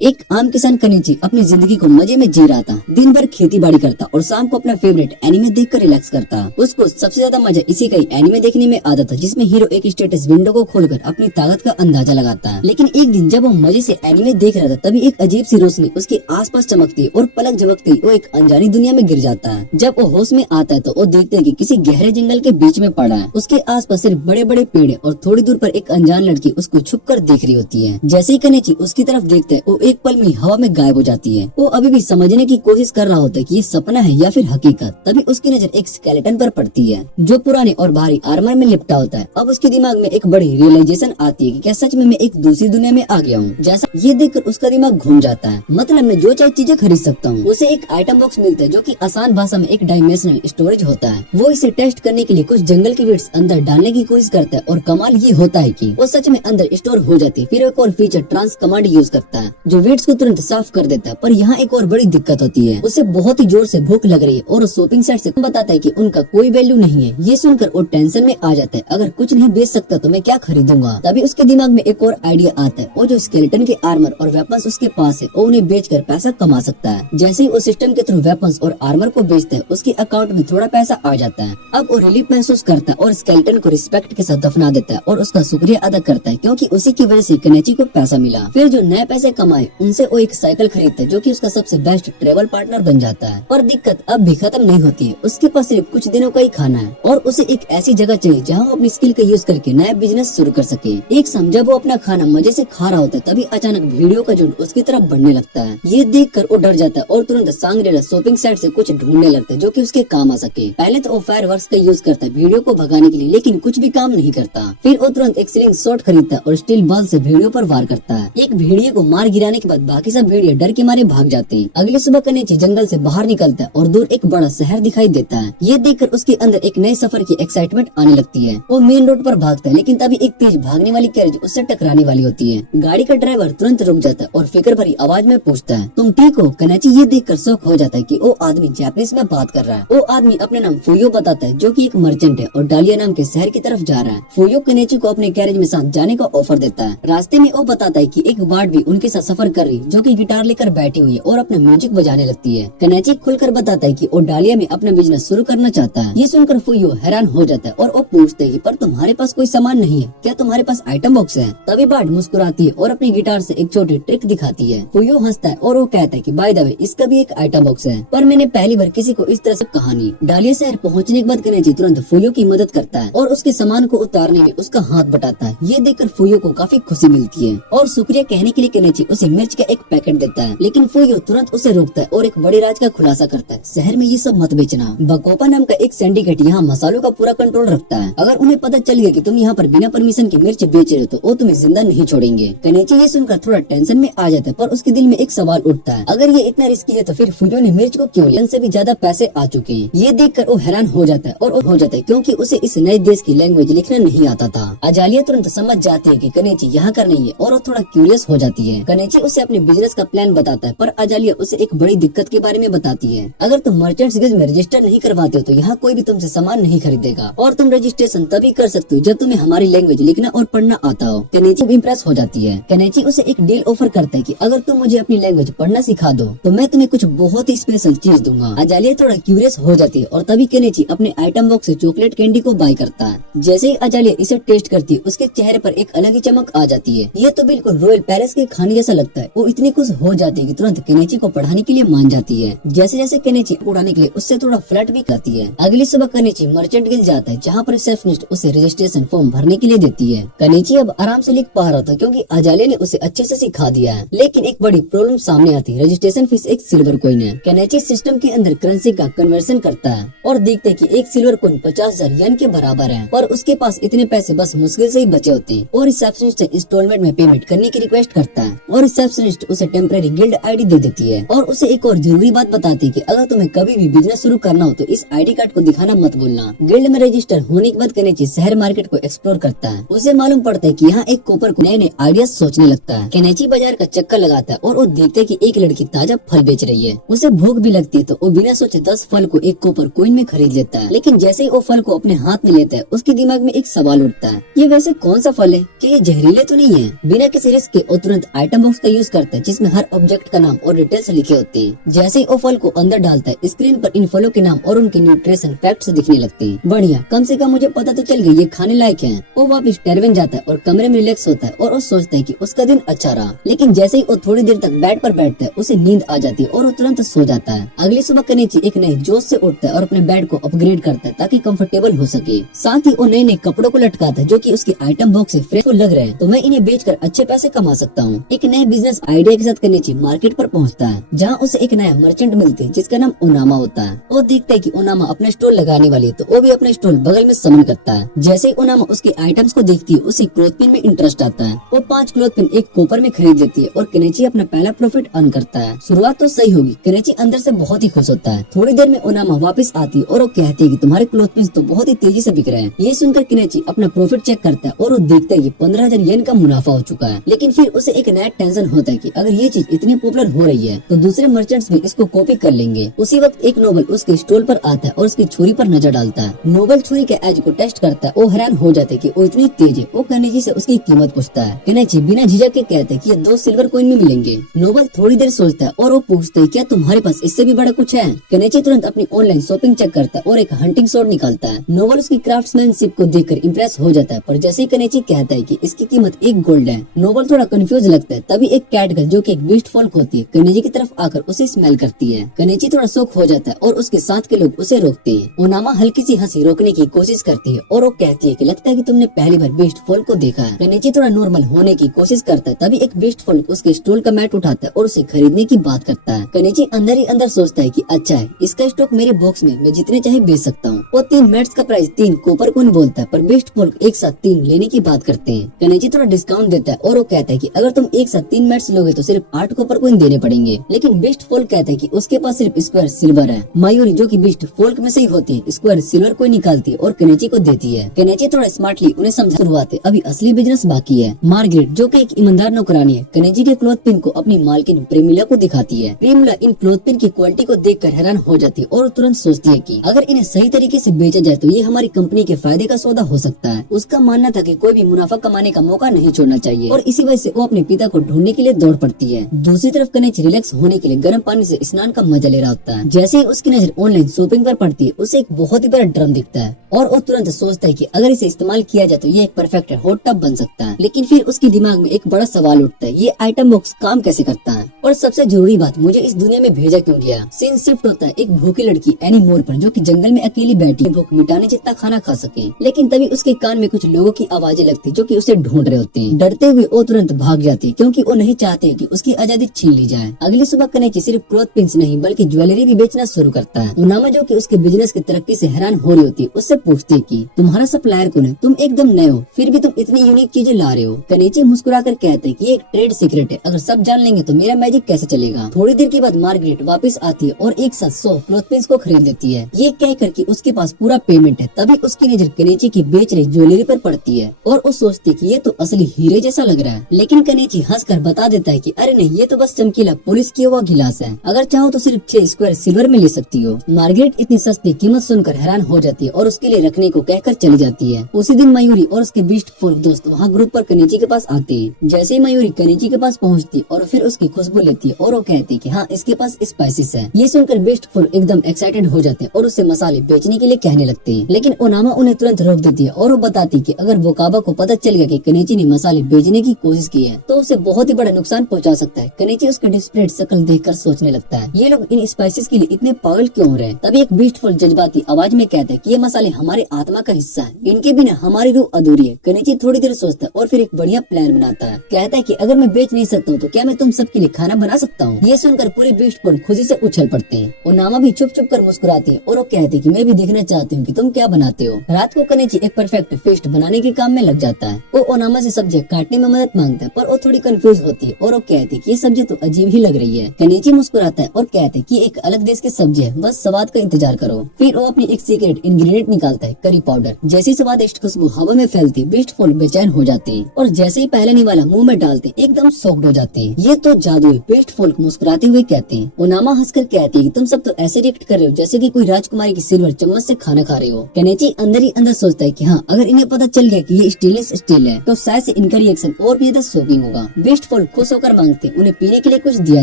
एक आम किसान कनिची अपनी जिंदगी को मजे में जी रहा था। दिन भर खेती बाड़ी करता और शाम को अपना फेवरेट एनिमे देखकर रिलैक्स करता। उसको सबसे ज्यादा मजा इसी का ही एनिमे देखने में आता था, जिसमें हीरो एक स्टेटस विंडो को खोलकर अपनी ताकत का अंदाजा लगाता है। लेकिन एक दिन जब वो मजे से एनिमे देख रहा था, तभी एक अजीब सी रोशनी उसके आसपास चमकती और पलक झपकती वो एक अनजानी दुनिया में गिर जाता है। जब वो होश में आता है तो वो देखते है कि किसी गहरे जंगल के बीच में पड़ा है। उसके आसपास सिर्फ बड़े बड़े पेड़ है और थोड़ी दूर पर एक अनजान लड़की उसको छुप कर देख रही होती है। जैसे ही कनिची उसकी तरफ देखते है, वो एक पल में हवा में गायब हो जाती है। वो अभी भी समझने की कोशिश कर रहा होता है कि ये सपना है या फिर हकीकत। तभी उसकी नजर एक स्केलेटन पर पड़ती है जो पुराने और भारी आर्मर में लिपटा होता है। अब उसके दिमाग में एक बड़ी रियलाइजेशन आती है कि क्या सच में मैं एक दूसरी दुनिया में आ गया हूँ। जैसा ये देखकर उसका दिमाग घूम जाता है। मतलब मैं जो चाहे चीजें खरीद सकता हूँ। उसे एक आइटम बॉक्स मिलता है जो कि आसान भाषा में एक डायमेंशनल स्टोरेज होता है। वो इसे टेस्ट करने के लिए कुछ जंगल के बीट्स अंदर डालने की कोशिश करता है और कमाल ये होता है कि वो सच में अंदर स्टोर हो जाती है। फिर एक और फीचर ट्रांस कमांड यूज करता है जो वीड्स को तुरंत साफ कर देता है। पर यहाँ एक और बड़ी दिक्कत होती है, उसे बहुत ही जोर से भूख लग रही है और शॉपिंग साइट से बताता है कि उनका कोई वैल्यू नहीं है। ये सुनकर वो टेंशन में आ जाता है, अगर कुछ नहीं बेच सकता तो मैं क्या खरीदूंगा। तभी उसके दिमाग में एक और आइडिया आता है, वो जो स्केलेटन के आर्मर और वेपन्स उसके पास है वो उन्हें बेचकर पैसा कमा सकता है। जैसे ही वो सिस्टम के थ्रू वेपन्स और आर्मर को बेचता है, उसके अकाउंट में थोड़ा पैसा आ जाता है। अब वो रिलीफ महसूस करता है और स्केलेटन को रिस्पेक्ट के साथ दफना देता है और उसका शुक्रिया अदा करता है, क्योंकि उसी की वजह से कनिची को पैसा मिला। फिर जो नए पैसे कमाए उनसे वो एक साइकिल खरीदता है जो कि उसका सबसे बेस्ट ट्रेवल पार्टनर बन जाता है। पर दिक्कत अब भी खत्म नहीं होती है। उसके पास सिर्फ कुछ दिनों का ही खाना है और उसे एक ऐसी जगह चाहिए जहाँ वो अपनी स्किल का यूज करके नया बिजनेस शुरू कर सके। एक शाम जब वो अपना खाना मजे से खा रहा होता है, तभी अचानक भीड़ियों का झुंड उसकी तरफ बढ़ने लगता है। ये देखकर वो डर जाता है और तुरंत सांग्रेला शॉपिंग साइट से कुछ ढूंढने लगता है जो कि उसके काम आ सके। पहले तो वो फायर वर्क्स का यूज करता है भीड़ियों को भगाने के लिए, लेकिन कुछ भी काम नहीं करता। फिर वो तुरंत एक स्लिंग शॉट खरीदता है और स्टील बॉल से भीड़ियों पर वार करता है। एक भेड़िए को मार गिराने के बाद बाकी सब भेड़िए डर के मारे भाग जाते हैं। अगली सुबह कनिची जंगल से बाहर निकलता है और दूर एक बड़ा शहर दिखाई देता है। ये देखकर उसके अंदर एक नए सफर की एक्साइटमेंट आने लगती है। वो मेन रोड पर भागता है, लेकिन तभी एक तेज भागने वाली कैरेज उससे टकराने वाली होती है। गाड़ी का ड्राइवर तुरंत रुक जाता है और फिक्र भरी आवाज में पूछता है, तुम ठीक हो? कनिची ये देखकर शॉक हो जाता है कि वो आदमी जापानीज में बात कर रहा है। वो आदमी अपने नाम फुयो बताता है जो कि एक मर्चेंट है और डालिया नाम के शहर की तरफ जा रहा है। फुयो कनिची को अपने कैरेज में साथ जाने का ऑफर देता है। रास्ते में वो बताता है कि एक बार्ड भी उनके साथ सफर कर रही जो कि गिटार लेकर बैठी हुई है और अपना म्यूजिक बजाने लगती है। कनिची खुलकर बताता है कि वो डालिया में अपना बिजनेस शुरू करना चाहता है। ये सुनकर फुयो हैरान हो जाता है और वो पूछते है, पर तुम्हारे पास कोई सामान नहीं है क्या? तुम्हारे पास आइटम बॉक्स है? तभी बार्ड मुस्कुराती है और अपनी गिटार से एक छोटी ट्रिक दिखाती है। फुयो हंसता है और वो कहता है कि बाय द वे इसका भी एक आइटम बॉक्स है, पर मैंने पहली बार किसी को इस तरह से कहानी। डालिया शहर पहुँचने के बाद कनिची तुरंत फुयो की मदद करता है और उसके सामान को उतारने में उसका हाथ बटाता है। ये देखकर फुयो को काफी खुशी मिलती है और शुक्रिया कहने के लिए कनिची उसे मिर्च का एक पैकेट देता है, लेकिन फुयो तुरंत उसे रोकता है और एक बड़े राज का खुलासा करता है, शहर में ये सब मत बेचना। बकोपा नाम का एक सिंडिकेट यहाँ मसालों का पूरा कंट्रोल रखता है। अगर उन्हें पता चल गया कि तुम यहाँ पर बिना परमिशन के मिर्च बेच रहे हो तो वो तुम्हें जिंदा नहीं छोड़ेंगे। कनिची ये सुनकर थोड़ा टेंशन में आ जाता है, पर उसके दिल में एक सवाल उठता है, अगर ये इतना रिस्की है तो फिर फुयो ने मिर्च को क्यों लिया? इनसे भी ज्यादा पैसे आ चुके हैं। ये देखकर वो हैरान हो जाता है और वो हो जाता है क्योंकि उसे इस नए देश की लैंग्वेज लिखना नहीं आता था। अजालिया तुरंत समझ जाती है कि कनिची यहाँ कर नहीं है और वो थोड़ा क्यूरियस हो जाती है। कनिची उसे अपने बिजनेस का प्लान बताता है, पर अजालिया उसे एक बड़ी दिक्कत के बारे में बताती है। अगर तुम मर्चेंट्स गिल्ड में रजिस्टर नहीं करवाते हो तो यहाँ कोई भी तुमसे सामान नहीं खरीदेगा और तुम रजिस्ट्रेशन तभी कर सकते हो जब तुम्हें हमारी लैंग्वेज लिखना और पढ़ना आता हो। कनिची इम्प्रेस हो जाती है। कनिची उसे एक डील ऑफर करता है कि अगर तुम मुझे अपनी लैंग्वेज पढ़ना सिखा दो तो मैं तुम्हें कुछ बहुत ही स्पेशल चीज दूंगा। अजालिया थोड़ा क्यूरियस हो जाती है और तभी कनिची अपने आइटम बॉक्स से चॉकलेट कैंडी को बाय करता है। जैसे ही अजालिया इसे टेस्ट करती है, उसके चेहरे पर एक अलग ही चमक आ जाती है। ये तो बिल्कुल रॉयल पैलेस के खाने जैसा लगता है। वो इतनी खुश हो जाती है कि तुरंत कनिची को पढ़ाने के लिए मान जाती है। जैसे जैसे कनिची उड़ाने के लिए उससे थोड़ा फ्लर्ट भी करती है। अगली सुबह कनिची मर्चेंट गिल्ड जाता है जहाँ पर रिसेप्शनिस्ट उसे रजिस्ट्रेशन फॉर्म भरने के लिए देती है। कनिची अब आराम से लिख पा रहा था क्योंकि अजालिया ने उसे अच्छे से सिखा दिया है। लेकिन एक बड़ी प्रॉब्लम सामने आती है, रजिस्ट्रेशन फीस एक सिल्वर कॉइन है। कनिची सिस्टम के अंदर करेंसी का कन्वर्सन करता है और देखते है कि एक सिल्वर कॉइन 50,000 येन के बराबर है, पर उसके पास इतने पैसे बस मुश्किल से ही बचे होते हैं। और रिसेप्शनिस्ट से इंस्टॉलमेंट में पेमेंट करने की रिक्वेस्ट करता है और रिसेप्शनिस्ट उसे टेम्परेरी गिल्ड आईडी दे देती है और उसे एक और जरूरी बात बताती है कि अगर तुम्हें कभी भी बिजनेस शुरू करना हो तो इस आईडी कार्ड को दिखाना मत भूलना। गिल्ड में रजिस्टर होने के बाद कनिची शहर मार्केट को एक्सप्लोर करता है। उसे मालूम पड़ता है कि यहाँ एक कोपर को नए नए आइडिया सोचने लगता है। कनिची बाजार का चक्कर लगाता है और वो देखते है कि एक लड़की ताजा फल बेच रही है। उसे भूख भी लगती है तो वो बिना सोचे 10 फल को एक कोपर कॉइन में खरीद लेता है। लेकिन जैसे ही वो फल को अपने हाथ में लेता है, उसके दिमाग में एक सवाल उठता है, ये वैसे कौन सा फल है? कि ये जहरीले तो नहीं है? बिना किसी रिस्क के वो तुरंत आइटम बॉक्स का यूज करता है जिसमें हर ऑब्जेक्ट का नाम और डिटेल्स लिखे होते हैं। जैसे ही वो फल को अंदर डालता है स्क्रीन पर इन फलों के नाम और उनके न्यूट्रिशन फैक्ट्स दिखने लगते हैं। बढ़िया, कम से कम मुझे पता तो चल गया ये खाने लायक है। वो वापस टेरेवन जाता है और कमरे में रिलैक्स होता है और वो सोचता है कि उसका दिन अच्छा रहा। लेकिन जैसे ही वो थोड़ी देर तक बेड पर बैठता है उसे नींद आ जाती है और वो तुरंत सो जाता है। अगली सुबह कनेची एक नए जोश से उठता है और अपने बेड को अपग्रेड करता है ताकि कंफर्टेबल हो सके। साथ ही वो नए नए कपड़ों को लटकाता है जो कि उसके आइटम बॉक्स से फ्रेश लग रहे हैं, तो मैं इन्हें बेचकर अच्छे पैसे कमा सकता हूँ। एक नए बिजनेस आइडिया के साथ कनेची मार्केट पर पहुँचता है जहाँ उसे एक नया मर्चेंट मिलते है जिसका नाम ओनामा होता है। वो देखता है कि ओनामा अपना स्टोर लगाने वाली है तो वो भी अपना स्टोर बगल में समन करता है। जैसे ही ओनामा उसके आइटम्स को देखती है उसे क्लॉथ पिन में इंटरेस्ट आता है। वो 5 क्लॉथ पिन एक कॉपर में खरीद लेती है और कनेची अपना पहला प्रॉफिट अर्न करता है। शुरुआत तो सही होगी, कनेची अंदर से बहुत ही खुश होता है। थोड़ी देर में ओनामा वापस आती है और वो कहती है कि तुम्हारे क्लॉथ पिन तो बहुत ही तेजी से बिक रहे हैं। ये सुनकर कनेची अपना प्रॉफिट चेक करता है और वो देखता है कि 15,000 येन का मुनाफा हो चुका है। लेकिन फिर उसे एक नया टेंशन होता है कि अगर ये चीज इतनी पॉपुलर हो रही है तो दूसरे मर्चेंट्स भी इसको कॉपी कर लेंगे। उसी वक्त एक नोबल उसके स्टॉल पर आता है और उसकी छुरी पर नजर डालता है। नोबल छुरी के एज को टेस्ट करता है। वो हैरान हो जाते कि वो इतनी तेज है। वो कनेची से उसकी कीमत पूछता है। कनेची बिना झिझक के कहते हैं कि ये 2 सिल्वर कॉइन में मिलेंगे। नोबल थोड़ी देर सोचता है और वो पूछता है क्या तुम्हारे पास इससे भी बड़ा कुछ है? कनेची तुरंत अपनी ऑनलाइन शॉपिंग चेक करता है और एक हंटिंग शॉट निकालता है। नोबल उसकी क्राफ्ट्समैनशिप को देखकर इम्प्रेस हो जाता है, पर जैसे ही कनेची कहता है कि इसकी कीमत 1 गोल्ड है, नोबल थोड़ा कंफ्यूज लगता है। तभी एक कैट गर्ल जो कि एक बीस्ट फॉल्क होती है कनेची की तरफ आकर उसे स्मेल करती है। कनेची थोड़ा शॉक हो जाता है और उसके साथ के लोग उसे रोकते हैं। ओनामा हल्की सी हंसी रोकने की कोशिश करती है और वो कहती है कि लगता है कि तुमने पहली बार बीस्ट फॉल्क को देखा है। कनेची थोड़ा नॉर्मल होने की कोशिश करता है। तभी एक बीस्ट फॉल्क उसके स्टॉल का मैट उठाता है और उसे खरीदने की बात करता है। कनेची अंदर ही अंदर सोचता है कि अच्छा है, इसका स्टॉक मेरे बॉक्स में मैं जितने चाहे बेच सकता हूँ। वो 3 मैट्स का प्राइस 3 कॉपर कॉइन बोलता है, पर बीस्ट फॉल्क एक साथ 3 लेने की बात करते हैं। कनेची थोड़ा डिस्काउंट देता है और वो कहता है कि अगर तुम एक साथ 3 मैट्स लोगे तो सिर्फ 8 कॉपर कॉइन देने पड़ेंगे। लेकिन बीस्ट फॉल्क कहता है कि उसके पास सिर्फ स्क्वायर सिल्वर है। मायूरी जो कि बीस्ट फॉल्क में से ही होती है स्क्वायर सिल्वर को निकालती है और कनेची को देती है। कनेची थोड़ा स्मार्टली उन्हें समझा शुरुआत अभी असली बिजनेस बाकी है। मार्गरेट जो कि एक ईमानदार नौकरानी है कनेची के क्लॉथ पिन को अपनी मालकिन प्रेमिला को दिखाती है। प्रेमिला इन क्लॉथ पिन की क्वालिटी को देखकर हैरान हो जाती है और तुरंत सोचती है कि अगर इन्हें सही तरीके से बेचा जाए तो ये हमारी कंपनी के फायदे का सौदा हो सकता है। उसका मानना था कि कोई भी मुनाफा कमाने का मौका नहीं छोड़ना चाहिए और इसी वजह से वो अपने पिता को ढूंढने के लिए दौड़ पड़ती है। दूसरी तरफ कनेची रिलैक्स होने के लिए गर्म पानी से स्नान का मजा ले रहा होता है। जैसे ही उसकी नजर ऑनलाइन शॉपिंग पर पड़ती है उसे एक बहुत ही बड़ा ड्रम दिखता है और वो तुरंत सोचता है कि अगर इसे इस्तेमाल किया जाए तो ये एक परफेक्ट हॉट टब बन सकता है। लेकिन फिर उसके दिमाग में एक बड़ा सवाल उठता है, ये आइटम बॉक्स काम कैसे करता है? और सबसे जरूरी बात, मुझे इस दुनिया में भेजा क्यों गया? सीन शिफ्ट होता है एक भूखी लड़की एनी मोर पर जो कि जंगल में अकेली बैठी भूख मिटाने जितना खाना खा सके। लेकिन तभी उसके कान में कुछ लोगों की आवाजें लगती जो कि उसे ढूंढ रहे होते हैं। डरते हुए वो तुरंत भाग जाती है क्योंकि वो नहीं चाहते कि उसकी आजादी छीन ली जाए। अगली सुबह कनेची सिर्फ क्लॉथ पिन्स नहीं बल्कि ज्वेलरी भी बेचना शुरू करता है। ओनामा जो कि उसके बिजनेस की तरक्की से हैरान हो रही होती है उससे पूछती है कि तुम्हारा सप्लायर कौन है? तुम एकदम नए हो फिर भी तुम इतनी यूनिक चीजें ला रहे हो। कनेची मुस्कुराकर कहते हैं कि ये एक ट्रेड सीक्रेट है, अगर सब जान लेंगे तो मेरा मैजिक कैसे चलेगा। थोड़ी देर के बाद मार्गरेट वापस आती है और एक साथ 100 क्लॉथ पिन्स को खरीद लेती है। ये कह कर कि उसके पास पूरा पेमेंट है। तभी उसकी नजर कनेची की बेच रही ज्वेलरी पर पड़ती है और वो सोचती है कि ये तो असली हीरे जैसा लग रहा है। लेकिन कनेची हंसकर बता देता है कि अरे नहीं, ये तो बस चमकीला पुलिस किया हुआ गिलास है, अगर चाहो तो सिर्फ 6 स्क्वायर सिल्वर में ले सकती हो। मार्गरेट इतनी सस्ती कीमत सुनकर हैरान हो जाती है और उसके लिए रखने को कहकर चली जाती है। उसी दिन मयूरी और उसके बीस्ट फॉल्क दोस्त वहाँ ग्रुप पर कनेची के पास आते हैं। जैसे ही मयूरी कनेची के पास पहुँचती और फिर उसकी खुशबू लेती है और वो कहती है कि हाँ, इसके पास स्पाइसेस है। ये सुनकर बेस्ट फॉल्क एकदम एक्साइटेड हो जाते हैं और उससे मसाले बेचने के लिए कहने लगते हैं। लेकिन ओनामा उन्हें तुरंत रोक देती है और वो बताती है कि अगर वोकाबा को पता चल गया कि कनेची ने मसाले बेचने की कोशिश की है तो उसे बहुत ही बड़ा नुकसान पहुंचा सकता है। कनेची उसकी डिस्प्लेड शक्ल देखकर सोचने लगता है, ये लोग इन स्पाइसेस के लिए इतने पागल क्यों हो रहे हैं। तभी एक बीस्ट फॉल्क जज्बाती आवाज में कहता है कि ये मसाले हमारे आत्मा का हिस्सा है, इनके बिना हमारी रूह अधूरी है। कनेची थोड़ी देर सोचता है और फिर एक बढ़िया प्लान बनाता है। कहता है कि अगर मैं बेच नहीं सकता हूँ तो क्या मैं तुम सबके लिए खाना बना सकता हूँ। ये सुनकर पूरे बीस्ट फॉल्क खुशी से उछल पड़ते हैं। ओनामा भी चुप चुप कर मुस्कुराती है और वो कहती है कि मैं भी देखना चाहती हूँ कि तुम क्या बनाते हो। रात को कनेची एक परफेक्ट फेस्ट बनाने के काम में लग जाता है। वो ओनामा से सब्जियां काटने में मदद मांगता है पर वो थोड़ी कंफ्यूज होती है और वो कहती है कि ये सब्जी तो अजीब ही लग रही है। कनेची मुस्कुराता है और कहते हैं कि एक अलग देश की सब्जी है, बस स्वाद का इंतजार करो। फिर वो अपनी एक सीक्रेट इंग्रेडिएंट निकालता है, करी पाउडर। जैसे ही स्वादिष्ट खुशबू हवा में फैलती है बीस्ट फॉल्क बेचैन हो जाते हैं और जैसे ही पहले निवाला मुंह में डालते हैं एकदम शॉक्ड हो जाते हैं। ये तो जादू है, बीस्ट फॉल्क मुस्कुराते हुए कहते हैं। ओनामा हंसकर कहती है कि तुम सब तो ऐसे रिएक्ट कर रहे हो जैसे कि कोई राजकुमारी की सिल्वर चम्मच से खाना खा रहे हो। कनेची अंदर ही अंदर सोचता है कि हाँ, अगर इन्हें पता चल गया कि ये स्टेनलेस स्टील है तो शायद से इनका रिएक्शन और भी ज्यादा शॉकिंग होगा। बेस्ट फूल खुश होकर मांगते उन्हें पीने के लिए कुछ दिया